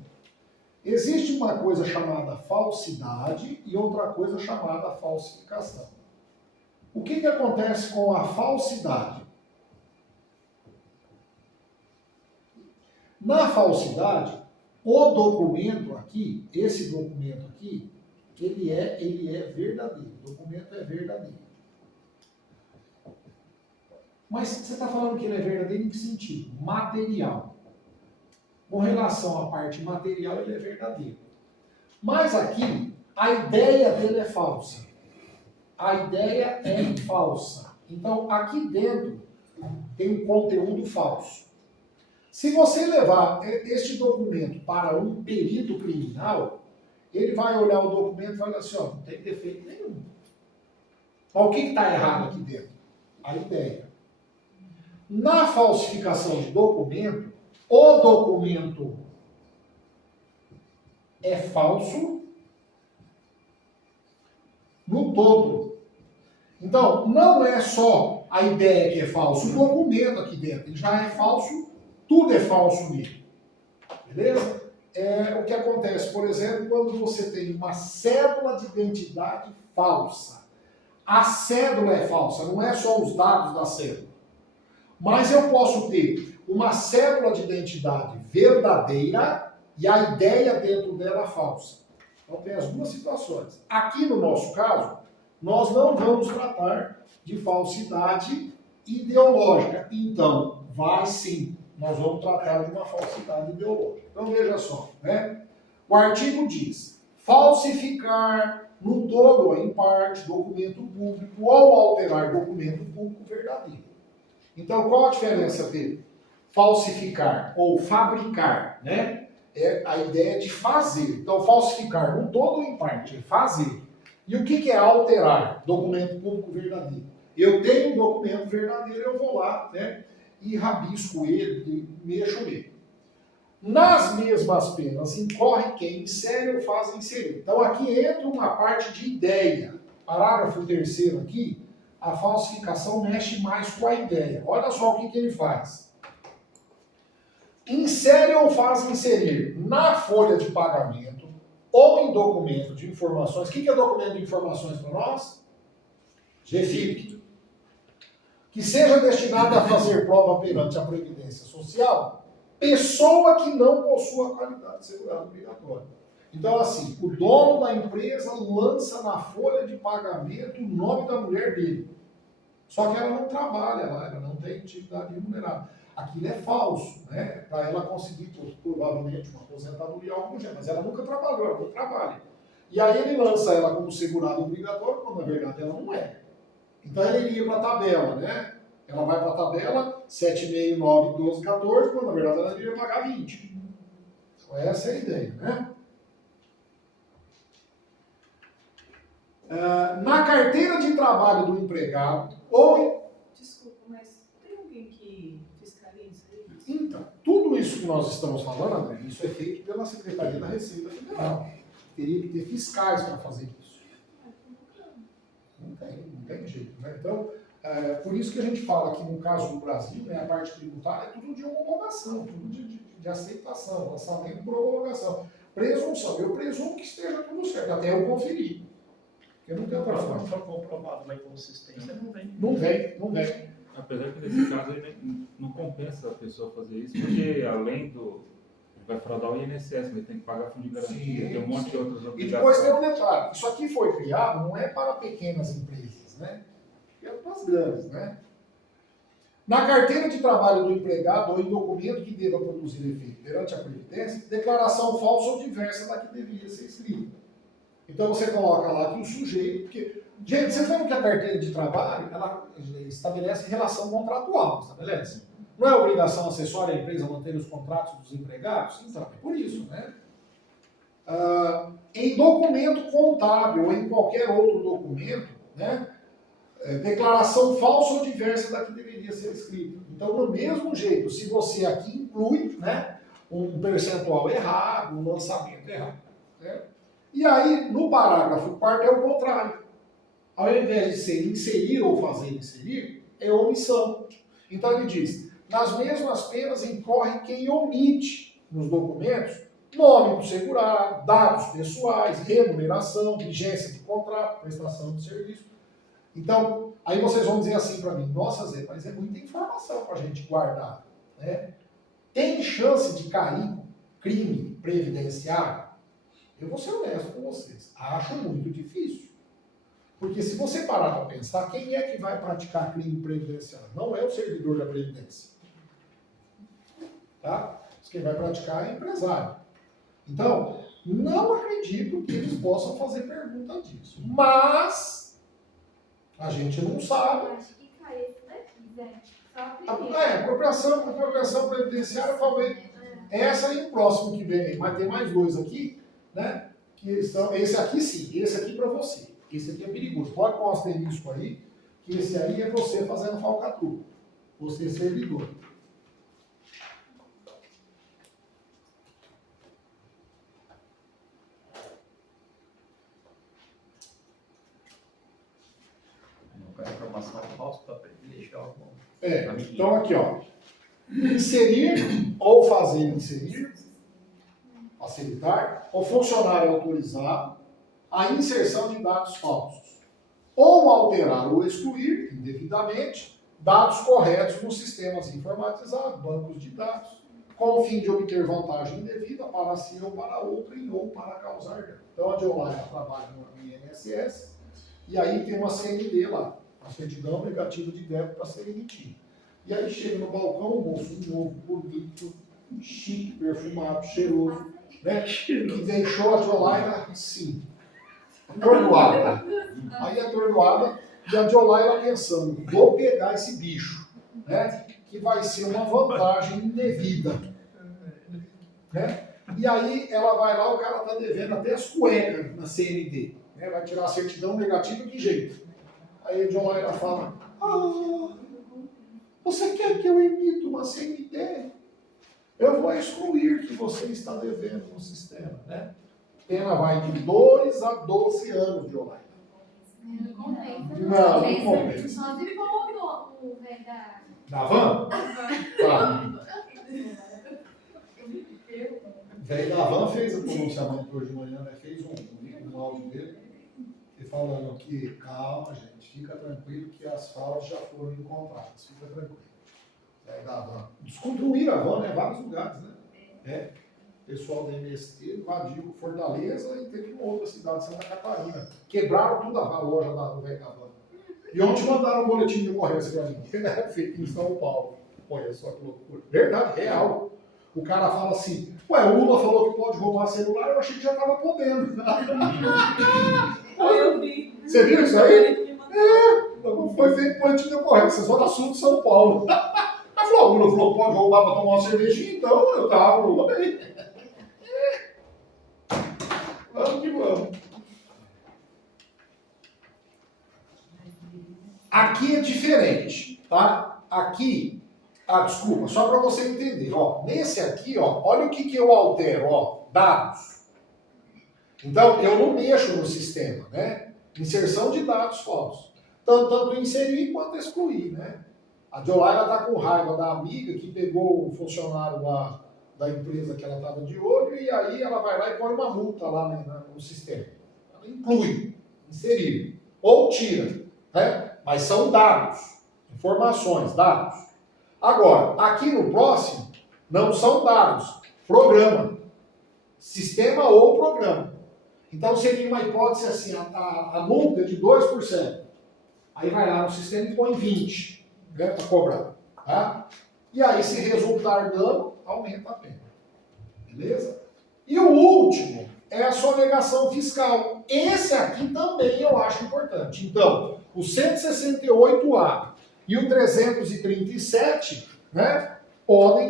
Existe uma coisa chamada falsidade e outra coisa chamada falsificação. O que acontece com a falsidade? Na falsidade, o documento aqui, esse documento aqui, ele é verdadeiro. O documento é verdadeiro. Mas você está falando que ele é verdadeiro em que sentido? Material. Com relação à parte material, ele é verdadeiro. Mas aqui, a ideia dele é falsa. A ideia é falsa. Então, aqui dentro tem um conteúdo falso. Se você levar este documento para um perito criminal, ele vai olhar o documento e vai falar assim, ó, não tem defeito nenhum. Mas o que está errado aqui dentro? A ideia. Na falsificação de documento, o documento é falso no todo. Então, não é só a ideia que é falso, o documento aqui dentro ele já é falso, tudo é falso nele. Beleza? É o que acontece, por exemplo, quando você tem uma cédula de identidade falsa. A cédula é falsa, não é só os dados da cédula. Mas eu posso ter uma cédula de identidade verdadeira e a ideia dentro dela falsa. Então tem as duas situações. Aqui no nosso caso, nós não vamos tratar de falsidade ideológica. Então, vai sim, nós vamos tratar de uma falsidade ideológica. Então veja só, né? O artigo diz, falsificar no todo ou em parte documento público ou alterar documento público verdadeiro. Então, qual a diferença de falsificar ou fabricar, né? É a ideia de fazer. Então, falsificar no todo ou em parte, é fazer. E o que é alterar documento público verdadeiro? Eu tenho um documento verdadeiro, eu vou lá, né? E rabisco ele, e mexo nele. Nas mesmas penas, incorre quem insere ou faz inserir. Então, aqui entra uma parte de ideia. Parágrafo 3º aqui, a falsificação mexe mais com a ideia. Olha só o que ele faz. Insere ou faz inserir na folha de pagamento ou em documento de informações. O que é documento de informações para nós? GFIP. Que seja destinado a fazer prova perante a Previdência Social, pessoa que não possua qualidade de segurado obrigatório. Então, assim, o dono da empresa lança na folha de pagamento o nome da mulher dele. Só que ela não trabalha lá, ela não tem atividade remunerada. Aquilo é falso, né? Para ela conseguir, provavelmente, uma aposentadoria ou algo do gênero. Mas ela nunca trabalhou, ela não trabalha. E aí ele lança ela como segurado obrigatório, quando na verdade ela não é. Então ele iria para a tabela, né? Ela vai para a tabela 7,5, 9, 12, 14, quando na verdade ela iria pagar 20. Então essa é a ideia, né? Na carteira de trabalho do empregado ou... Desculpa, mas tem alguém que fiscaliza isso? Então, tudo isso que nós estamos falando, André, isso é feito pela Secretaria da Receita Federal. Teria que ter fiscais para fazer isso. Não tem jeito, né? Então, Por isso que a gente fala que no caso do Brasil, né, a parte tributária é tudo de homologação, tudo de aceitação, lançamento por homologação. Presunção, eu presumo que esteja tudo certo, até eu conferir. Porque não tem outra Quando não forma. for comprovado uma inconsistência, não vem. Não vem. Apesar que nesse caso aí não compensa a pessoa fazer isso, porque além do. Ele vai fraudar o INSS, mas tem que pagar fundo de garantia, tem um monte de outras E depois tem obrigações. um detalhe, isso aqui foi criado não é para pequenas empresas, né? É para as grandes, né? Na carteira de trabalho do empregado ou em documento que deva produzir efeito perante a Previdência, declaração falsa ou diversa da que deveria ser escrita. Então você coloca lá que o sujeito, porque, gente, vocês lembram que a carteira de trabalho, ela estabelece relação contratual, não estabelece? Não é obrigação acessória a empresa manter os contratos dos empregados? Então, é por isso, né? Em documento contábil ou em qualquer outro documento, né? Declaração falsa ou diversa da que deveria ser escrita. Então, do mesmo jeito, se você aqui inclui, né, um percentual errado, um lançamento errado. Né? E aí, no parágrafo 4 é o contrário. Ao invés de ser inserir ou fazer inserir, é omissão. Então ele diz, nas mesmas penas incorre quem omite nos documentos nome do segurado, dados pessoais, remuneração, vigência de contrato, prestação de serviço. Então, aí vocês vão dizer assim para mim, nossa Zé, mas é muita informação para a gente guardar. Né? Tem chance de cair crime previdenciário? Eu vou ser honesto com vocês, acho muito difícil. Porque se você parar para pensar, quem é que vai praticar crime previdenciário? Não é o servidor da Previdência. Tá? Quem vai praticar é o empresário. Então, não acredito que eles possam fazer pergunta disso. Mas a gente não sabe. Eu acho que cai esse daqui, Zé. Só a primeira. Apropriação previdenciária, talvez. Essa e o próximo que vem. Vai ter mais dois aqui, né? Que são, esse aqui sim, esse aqui para você. Esse aqui é perigoso. Pode pôr um asterisco aí, que esse aí é você fazendo falcatrua. Você servidor. Não quero informação falsa para privilegiar o Então aqui, ó. Inserir ou fazer inserir, facilitar, o funcionário autorizado a inserção de dados falsos. Ou alterar ou excluir, indevidamente, dados corretos nos sistemas informatizados, bancos de dados, com o fim de obter vantagem indevida para si ou para outrem ou para causar dano. Então a Diolaia trabalha no INSS e aí tem uma CND lá, a certidão negativa de débito para ser emitida. E aí chega no balcão o moço novo, bonito, chique, perfumado, cheiroso, né? Que deixou a Diolaia assim, atordoada. Aí atordoada, e a Diolaia pensando, vou pegar esse bicho, né? Que vai ser uma vantagem indevida. Né? E aí ela vai lá, o cara tá devendo até as cuecas na CND. Né? Vai tirar a certidão negativa de jeito. Aí a Diolaia fala, você quer que eu emita uma CND? Eu vou excluir que você está devendo no sistema. Né? Pena vai de 2 a 12 anos, Diolaia. Não compensa. Não compensa. Só se for o velho da... Na van? Tá. Velho da van fez o pronunciamento hoje de manhã, né? Fez um áudio dele, e falando que, calma, gente, fica tranquilo que as fraudes já foram encontradas, fica tranquilo. Velho da van. Desconstruíram a van, né? Vários lugares, né? O pessoal da MST invadiu Fortaleza e teve uma outra cidade de Santa Catarina. Quebraram tudo a loja do velho da van. E ontem mandaram um boletim de ocorrência para mim, feito em São Paulo. Olha só que loucura. Verdade, real. O cara fala assim, ué, o Lula falou que pode roubar celular, eu achei que já estava podendo. Eu vi. Você viu isso aí? Ele me mandou. Foi feito boletim de ocorrência, só na sul de São Paulo. Aí falou, o Lula falou que pode roubar para tomar uma cervejinha, então eu tava, o Lula bem. Vamos que vamos. Aqui é diferente, tá? Aqui, desculpa, só para você entender, ó, nesse aqui, ó, olha o que eu altero, ó, dados. Então, eu não mexo no sistema, né? Inserção de dados falsos. tanto inserir quanto excluir, né? A Jolaila está com raiva da amiga que pegou o funcionário lá da empresa que ela estava de olho e aí ela vai lá e põe uma multa lá no sistema. Ela inclui, inserir, ou tira, né? Mas são dados, informações, dados. Agora, aqui no próximo, não são dados, programa. Sistema ou programa. Então seria uma hipótese assim, a multa é de 2%. Aí vai lá no sistema e põe 20%, né, para cobrar. Tá? E aí, se resultar dano, aumenta a pena. Beleza? E o último é a sonegação fiscal. Esse aqui também eu acho importante. Então, o 168A e o 337, né,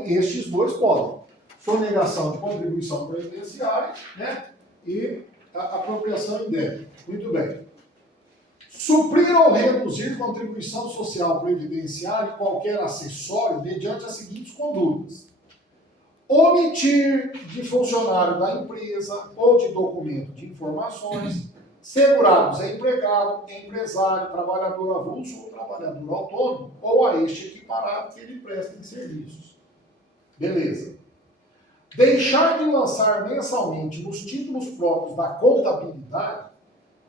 estes dois podem. Sonegação de contribuição previdenciária, né, e a apropriação indébita. Muito bem. Suprir ou reduzir contribuição social previdenciária e qualquer acessório mediante as seguintes condutas. Omitir de funcionário da empresa ou de documento de informações, segurados a empregado, empresário, trabalhador avulso ou trabalhador autônomo, ou a este equiparado que lhe prestem serviços. Beleza. Deixar de lançar mensalmente nos títulos próprios da contabilidade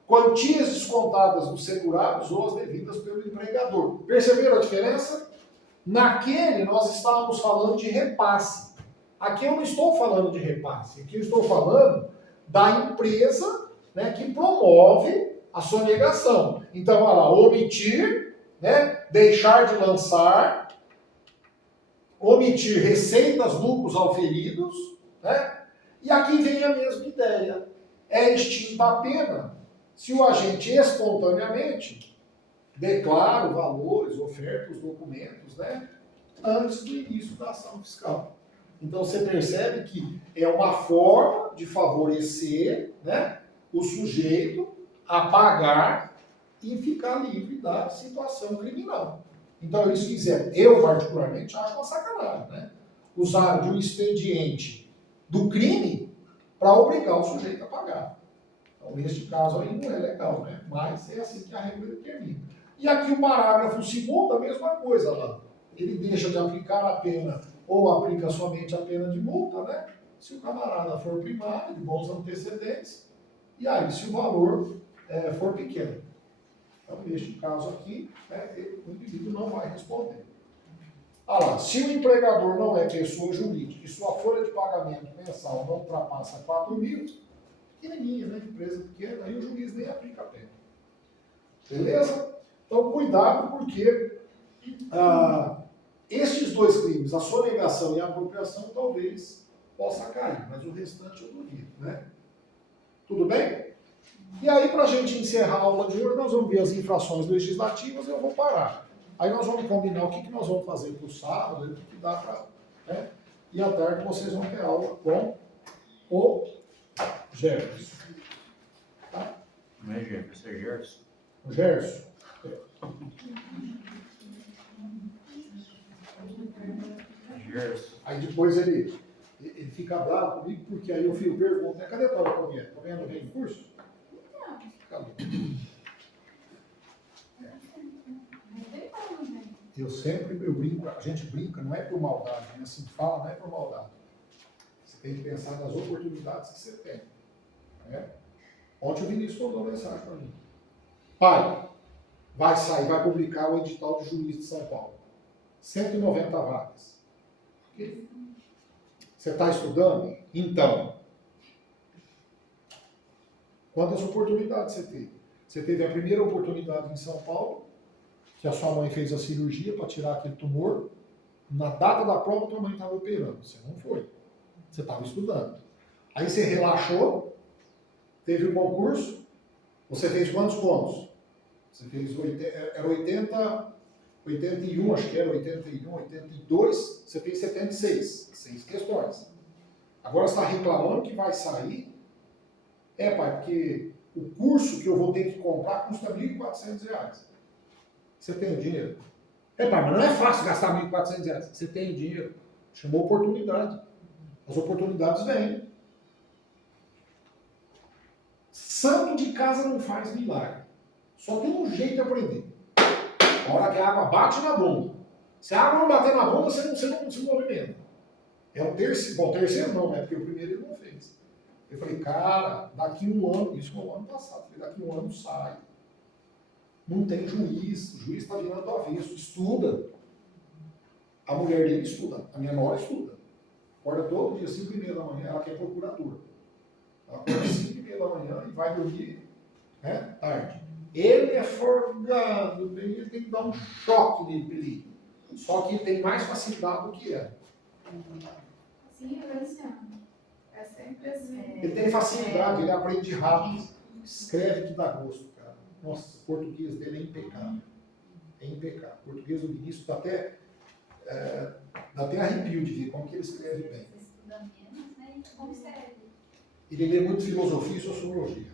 quantias descontadas dos segurados ou as devidas pelo empregador. Perceberam a diferença? Naquele nós estávamos falando de repasse. Aqui eu não estou falando de repasse. Aqui eu estou falando da empresa, né, que promove a sonegação. Então, olha lá, omitir, né, deixar de lançar, omitir receitas, lucros auferidos, né? E aqui vem a mesma ideia. É extinta a pena se o agente espontaneamente declara valores, ofertas, documentos, né, antes do início da ação fiscal. Então você percebe que é uma forma de favorecer, né, o sujeito a pagar e ficar livre da situação criminal. Então eles fizeram, eu particularmente acho uma sacanagem, né? Usaram de um expediente do crime para obrigar o sujeito a pagar. Então neste caso aí não é legal, né? Mas é assim que a regra determina. E aqui o parágrafo 2º, a mesma coisa lá. Ele deixa de aplicar a pena ou aplica somente a pena de multa, né? Se o camarada for primário, de bons antecedentes, e aí se o valor for pequeno. Então, neste caso aqui, né, o indivíduo não vai responder. Ah lá, se o empregador não é pessoa jurídica e sua folha de pagamento mensal não ultrapassa 4 mil, pequenininha, né, empresa pequena, aí o juiz nem aplica a pena. Beleza? Então, cuidado, porque estes dois crimes, a sonegação e a apropriação, talvez possa cair, mas o restante eu duvido, né? Tudo bem? E aí, para a gente encerrar a aula de hoje, nós vamos ver as infrações legislativas e eu vou parar. Aí nós vamos combinar o que nós vamos fazer para o sábado, o que dá para... Né? E à tarde vocês vão ter aula com o Gerson. Tá? Não é Jefferson, é Gerson. O Gerson. Gerson. Aí depois ele fica bravo comigo, porque aí eu fico perguntando, cadê a Paula Palmeira? Está vendo bem o curso? Cadê? Eu brinco, a gente brinca, não é por maldade, né? Assim fala, não é por maldade. Você tem que pensar nas oportunidades que você tem. Né? Ontem o Vinícius mandou uma mensagem para mim. Pai, vai publicar o edital de juiz de São Paulo. 190 vagas. Você está estudando? Então, quantas oportunidades você teve? Você teve a primeira oportunidade em São Paulo, que a sua mãe fez a cirurgia para tirar aquele tumor. Na data da prova, tua mãe estava operando. Você não foi. Você estava estudando. Aí você relaxou, teve o concurso. Você fez quantos pontos? Você fez 81, acho que era 81, 82. Você fez 76. 6 questões. Agora você está reclamando que vai sair. Pai, porque o curso que eu vou ter que comprar custa R$ 1.400. Você tem o dinheiro? Pai, mas não é fácil gastar R$ 1.400. Você tem o dinheiro. Chamou oportunidade. As oportunidades vêm. Santo de casa não faz milagre. Só tem um jeito de aprender. A hora que a água bate na bunda. Se a água não bater na bunda, você não se movimenta. É o terceiro. Bom, o terceiro não, né? Porque o primeiro ele não fez. Eu falei, cara, daqui um ano, isso foi o ano passado, eu falei, daqui um ano sai. Não tem juiz, o juiz está virando do avesso, estuda. A mulher dele estuda, a minha nora estuda. Acorda todo dia, 5h30 da manhã, ela que é procuradora. Ela acorda 5h30 da manhã e vai dormir, né, tarde. Ele é forgado, ele tem que dar um choque nele. Só que tem mais facilidade do que ela. Sim, eu Luciano. É sempre assim. Ele tem facilidade, ele aprende rápido. Escreve que dá gosto, cara. Nossa, o português dele é impecável. É impecável. O português do ministro dá até arrepio de ver como que ele escreve bem. Você estuda menos, né? E consegue. Ele lê muito filosofia e sociologia.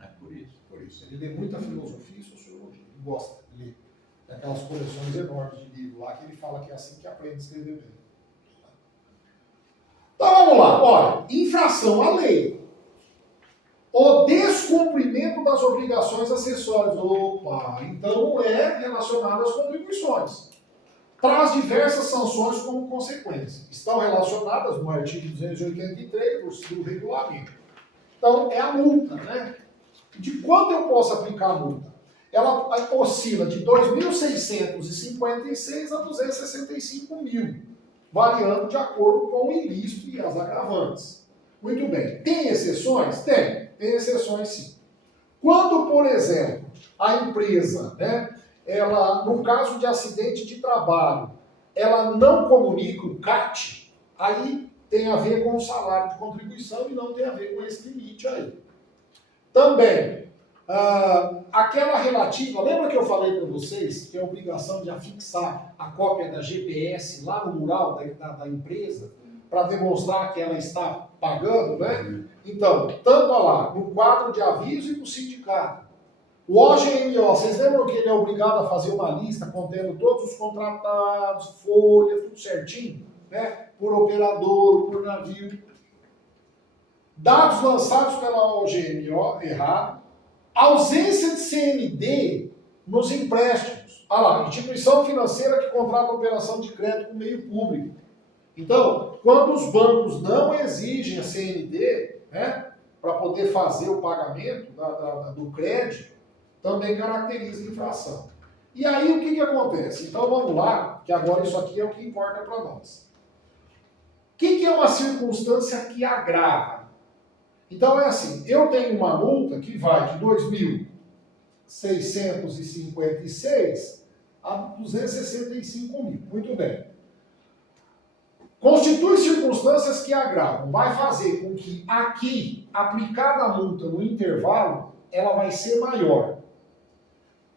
É por isso. Por isso. Ele lê muita filosofia e sociologia. Ele gosta de ler. Tem aquelas coleções enormes de livros lá que ele fala que é assim que aprende a escrever bem. Então vamos lá. Olha, infração à lei. O descumprimento das obrigações acessórias. Opa, então não é relacionado às contribuições. Traz diversas sanções como consequência. Estão relacionadas no artigo 283 do regulamento. Então, é a multa, né? De quanto eu posso aplicar a multa? Ela oscila de 2.656 a 265.000, variando de acordo com o ilícito e as agravantes. Muito bem. Tem exceções? Tem exceções sim. Quando, por exemplo, a empresa, né, ela, no caso de acidente de trabalho, ela não comunica o CAT, aí tem a ver com o salário de contribuição e não tem a ver com esse limite aí. Também, aquela relativa, lembra que eu falei para vocês que é a obrigação de afixar a cópia da GPS lá no mural da empresa para demonstrar que ela está pagando, né? Então, tanto lá no quadro de aviso e no sindicato. O OGMO, vocês lembram que ele é obrigado a fazer uma lista contendo todos os contratados, folha, tudo certinho, né? Por operador, por navio. Dados lançados pela OGMO, errado. Ausência de CND nos empréstimos. Ah lá, instituição financeira que contrata operação de crédito com meio público. Então, quando os bancos não exigem a CND, né, para poder fazer o pagamento do crédito, também caracteriza infração. E aí o que acontece? Então vamos lá, que agora isso aqui é o que importa para nós. O que é uma circunstância que agrava? Então é assim, eu tenho uma multa que vai de 2.656 a 265.000. Muito bem. Constitui circunstâncias que agravam. Vai fazer com que aqui, aplicada a multa no intervalo, ela vai ser maior.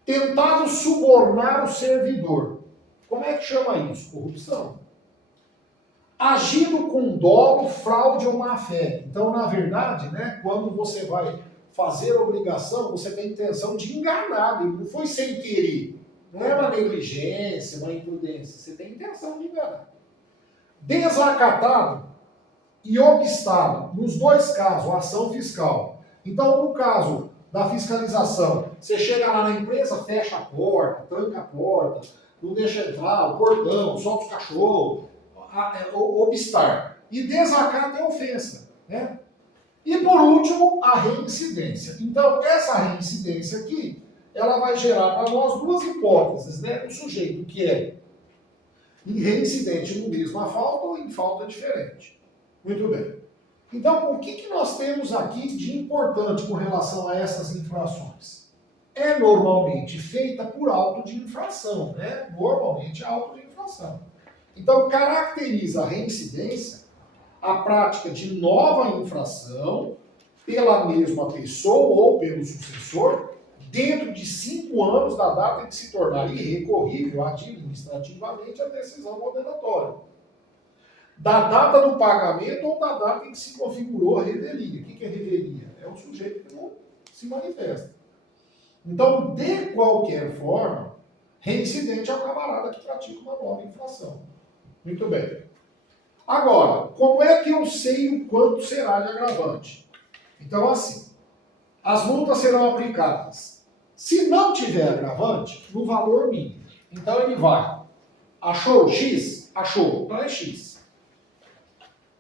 Tentado subornar o servidor. Como é que chama isso? Corrupção. Agindo com dolo, fraude ou má-fé. Então, na verdade, né, quando você vai fazer a obrigação, você tem intenção de enganar. Não foi sem querer. Não é uma negligência, uma imprudência. Você tem intenção de enganar. Desacatado e obstado. Nos dois casos, a ação fiscal. Então, no caso da fiscalização, você chega lá na empresa, fecha a porta, tranca a porta, não deixa entrar, o portão, solta os cachorros, obstar. E desacato é ofensa, né? E por último, a reincidência. Então, essa reincidência aqui, ela vai gerar para nós duas hipóteses, né? O sujeito que é reincidente no mesma falta ou em falta diferente. Muito bem. Então, o que nós temos aqui de importante com relação a essas infrações? É normalmente feita por auto de infração, né? Normalmente é auto de infração. Então, caracteriza a reincidência a prática de nova infração pela mesma pessoa ou pelo sucessor dentro de 5 anos da data em que se tornar irrecorrível administrativamente a decisão condenatória. Da data do pagamento ou da data em que se configurou a revelia. O que é revelia? É o sujeito que não se manifesta. Então, de qualquer forma, reincidente é o camarada que pratica uma nova infração. Muito bem. Agora, como é que eu sei o quanto será de agravante? Então, assim, as multas serão aplicadas Se não tiver agravante, no valor mínimo. Então ele vai. Achou X? Achou. Então é X.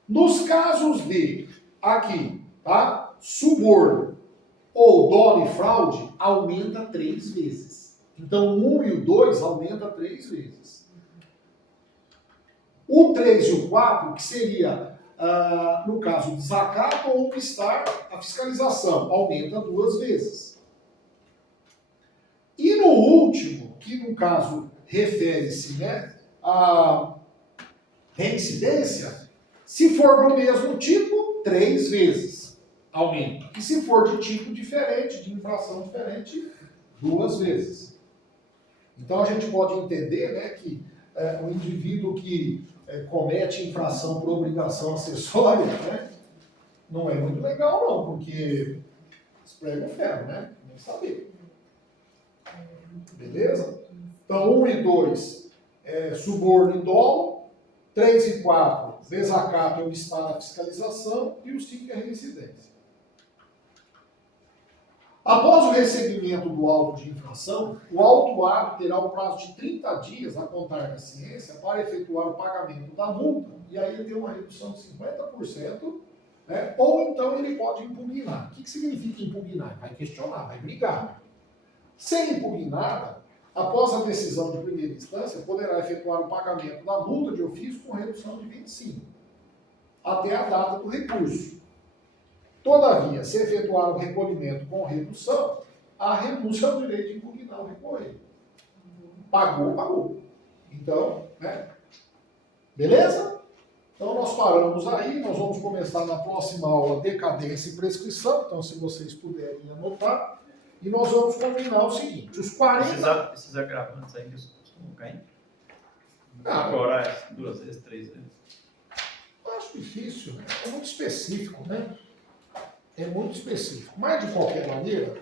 Nos casos de, aqui, tá? Suborno ou dolo e fraude, aumenta 3 vezes. Então o 1 e o 2 aumenta 3 vezes. O 3 e o 4, que seria, no caso, desacato ou obstar a fiscalização, aumenta 2 vezes. E no último, que no caso refere-se, né, à reincidência, se for do mesmo tipo, 3 vezes aumenta. E se for de tipo diferente, de infração diferente, 2 vezes. Então a gente pode entender, né, que o indivíduo que comete infração por obrigação acessória, né, não é muito legal não, porque espreme o ferro, né? Nem saber. Beleza? Então 1 e 2 suborno e dolo, 3 e 4 desacato e obstar na fiscalização e o 5 é reincidência. Após o recebimento do auto de infração, o autuado terá o prazo de 30 dias a contar da ciência para efetuar o pagamento da multa, e aí ele tem uma redução de 50%, né? Ou então ele pode impugnar. O que significa impugnar? Vai questionar, vai brigar. Sem impugnada, após a decisão de primeira instância, poderá efetuar o pagamento da multa de ofício com redução de 25%, até a data do recurso. Todavia, se efetuar o recolhimento com redução, a renúncia é o direito de impugnar o recorrer. Pagou, pagou. Então, né? Beleza? Então nós paramos aí, nós vamos começar na próxima aula decadência e prescrição, então se vocês puderem anotar, e nós vamos combinar o seguinte, os 40... Esses agravantes aí que costumam cair? Ah, Agora, 2 vezes, 3 vezes. eu acho difícil, né? É muito específico, né? É muito específico. Mas, de qualquer maneira,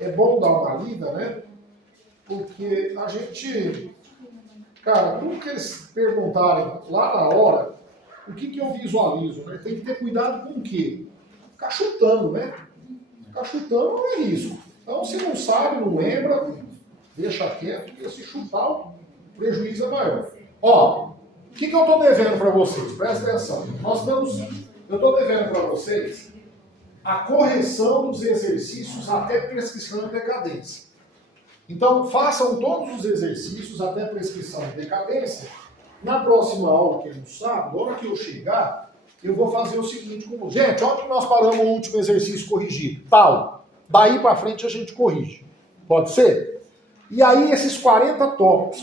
é bom dar uma lida, né? Porque a gente... Cara, tudo que eles perguntarem lá na hora, o que eu visualizo, né? Tem que ter cuidado com o quê? Ficar chutando, né? Ficar chutando não é risco. Então, se não sabe, não lembra, deixa quieto, porque se chutar, o prejuízo é maior. Ó, o que eu estou devendo para vocês? Presta atenção. Eu estou devendo para vocês a correção dos exercícios até prescrição e decadência. Então, façam todos os exercícios até prescrição e decadência. Na próxima aula, que é no sábado, na hora que eu chegar, eu vou fazer o seguinte com vocês. Gente, onde nós paramos o último exercício corrigido? Tal. Daí para frente a gente corrige. Pode ser? E aí, esses 40 tópicos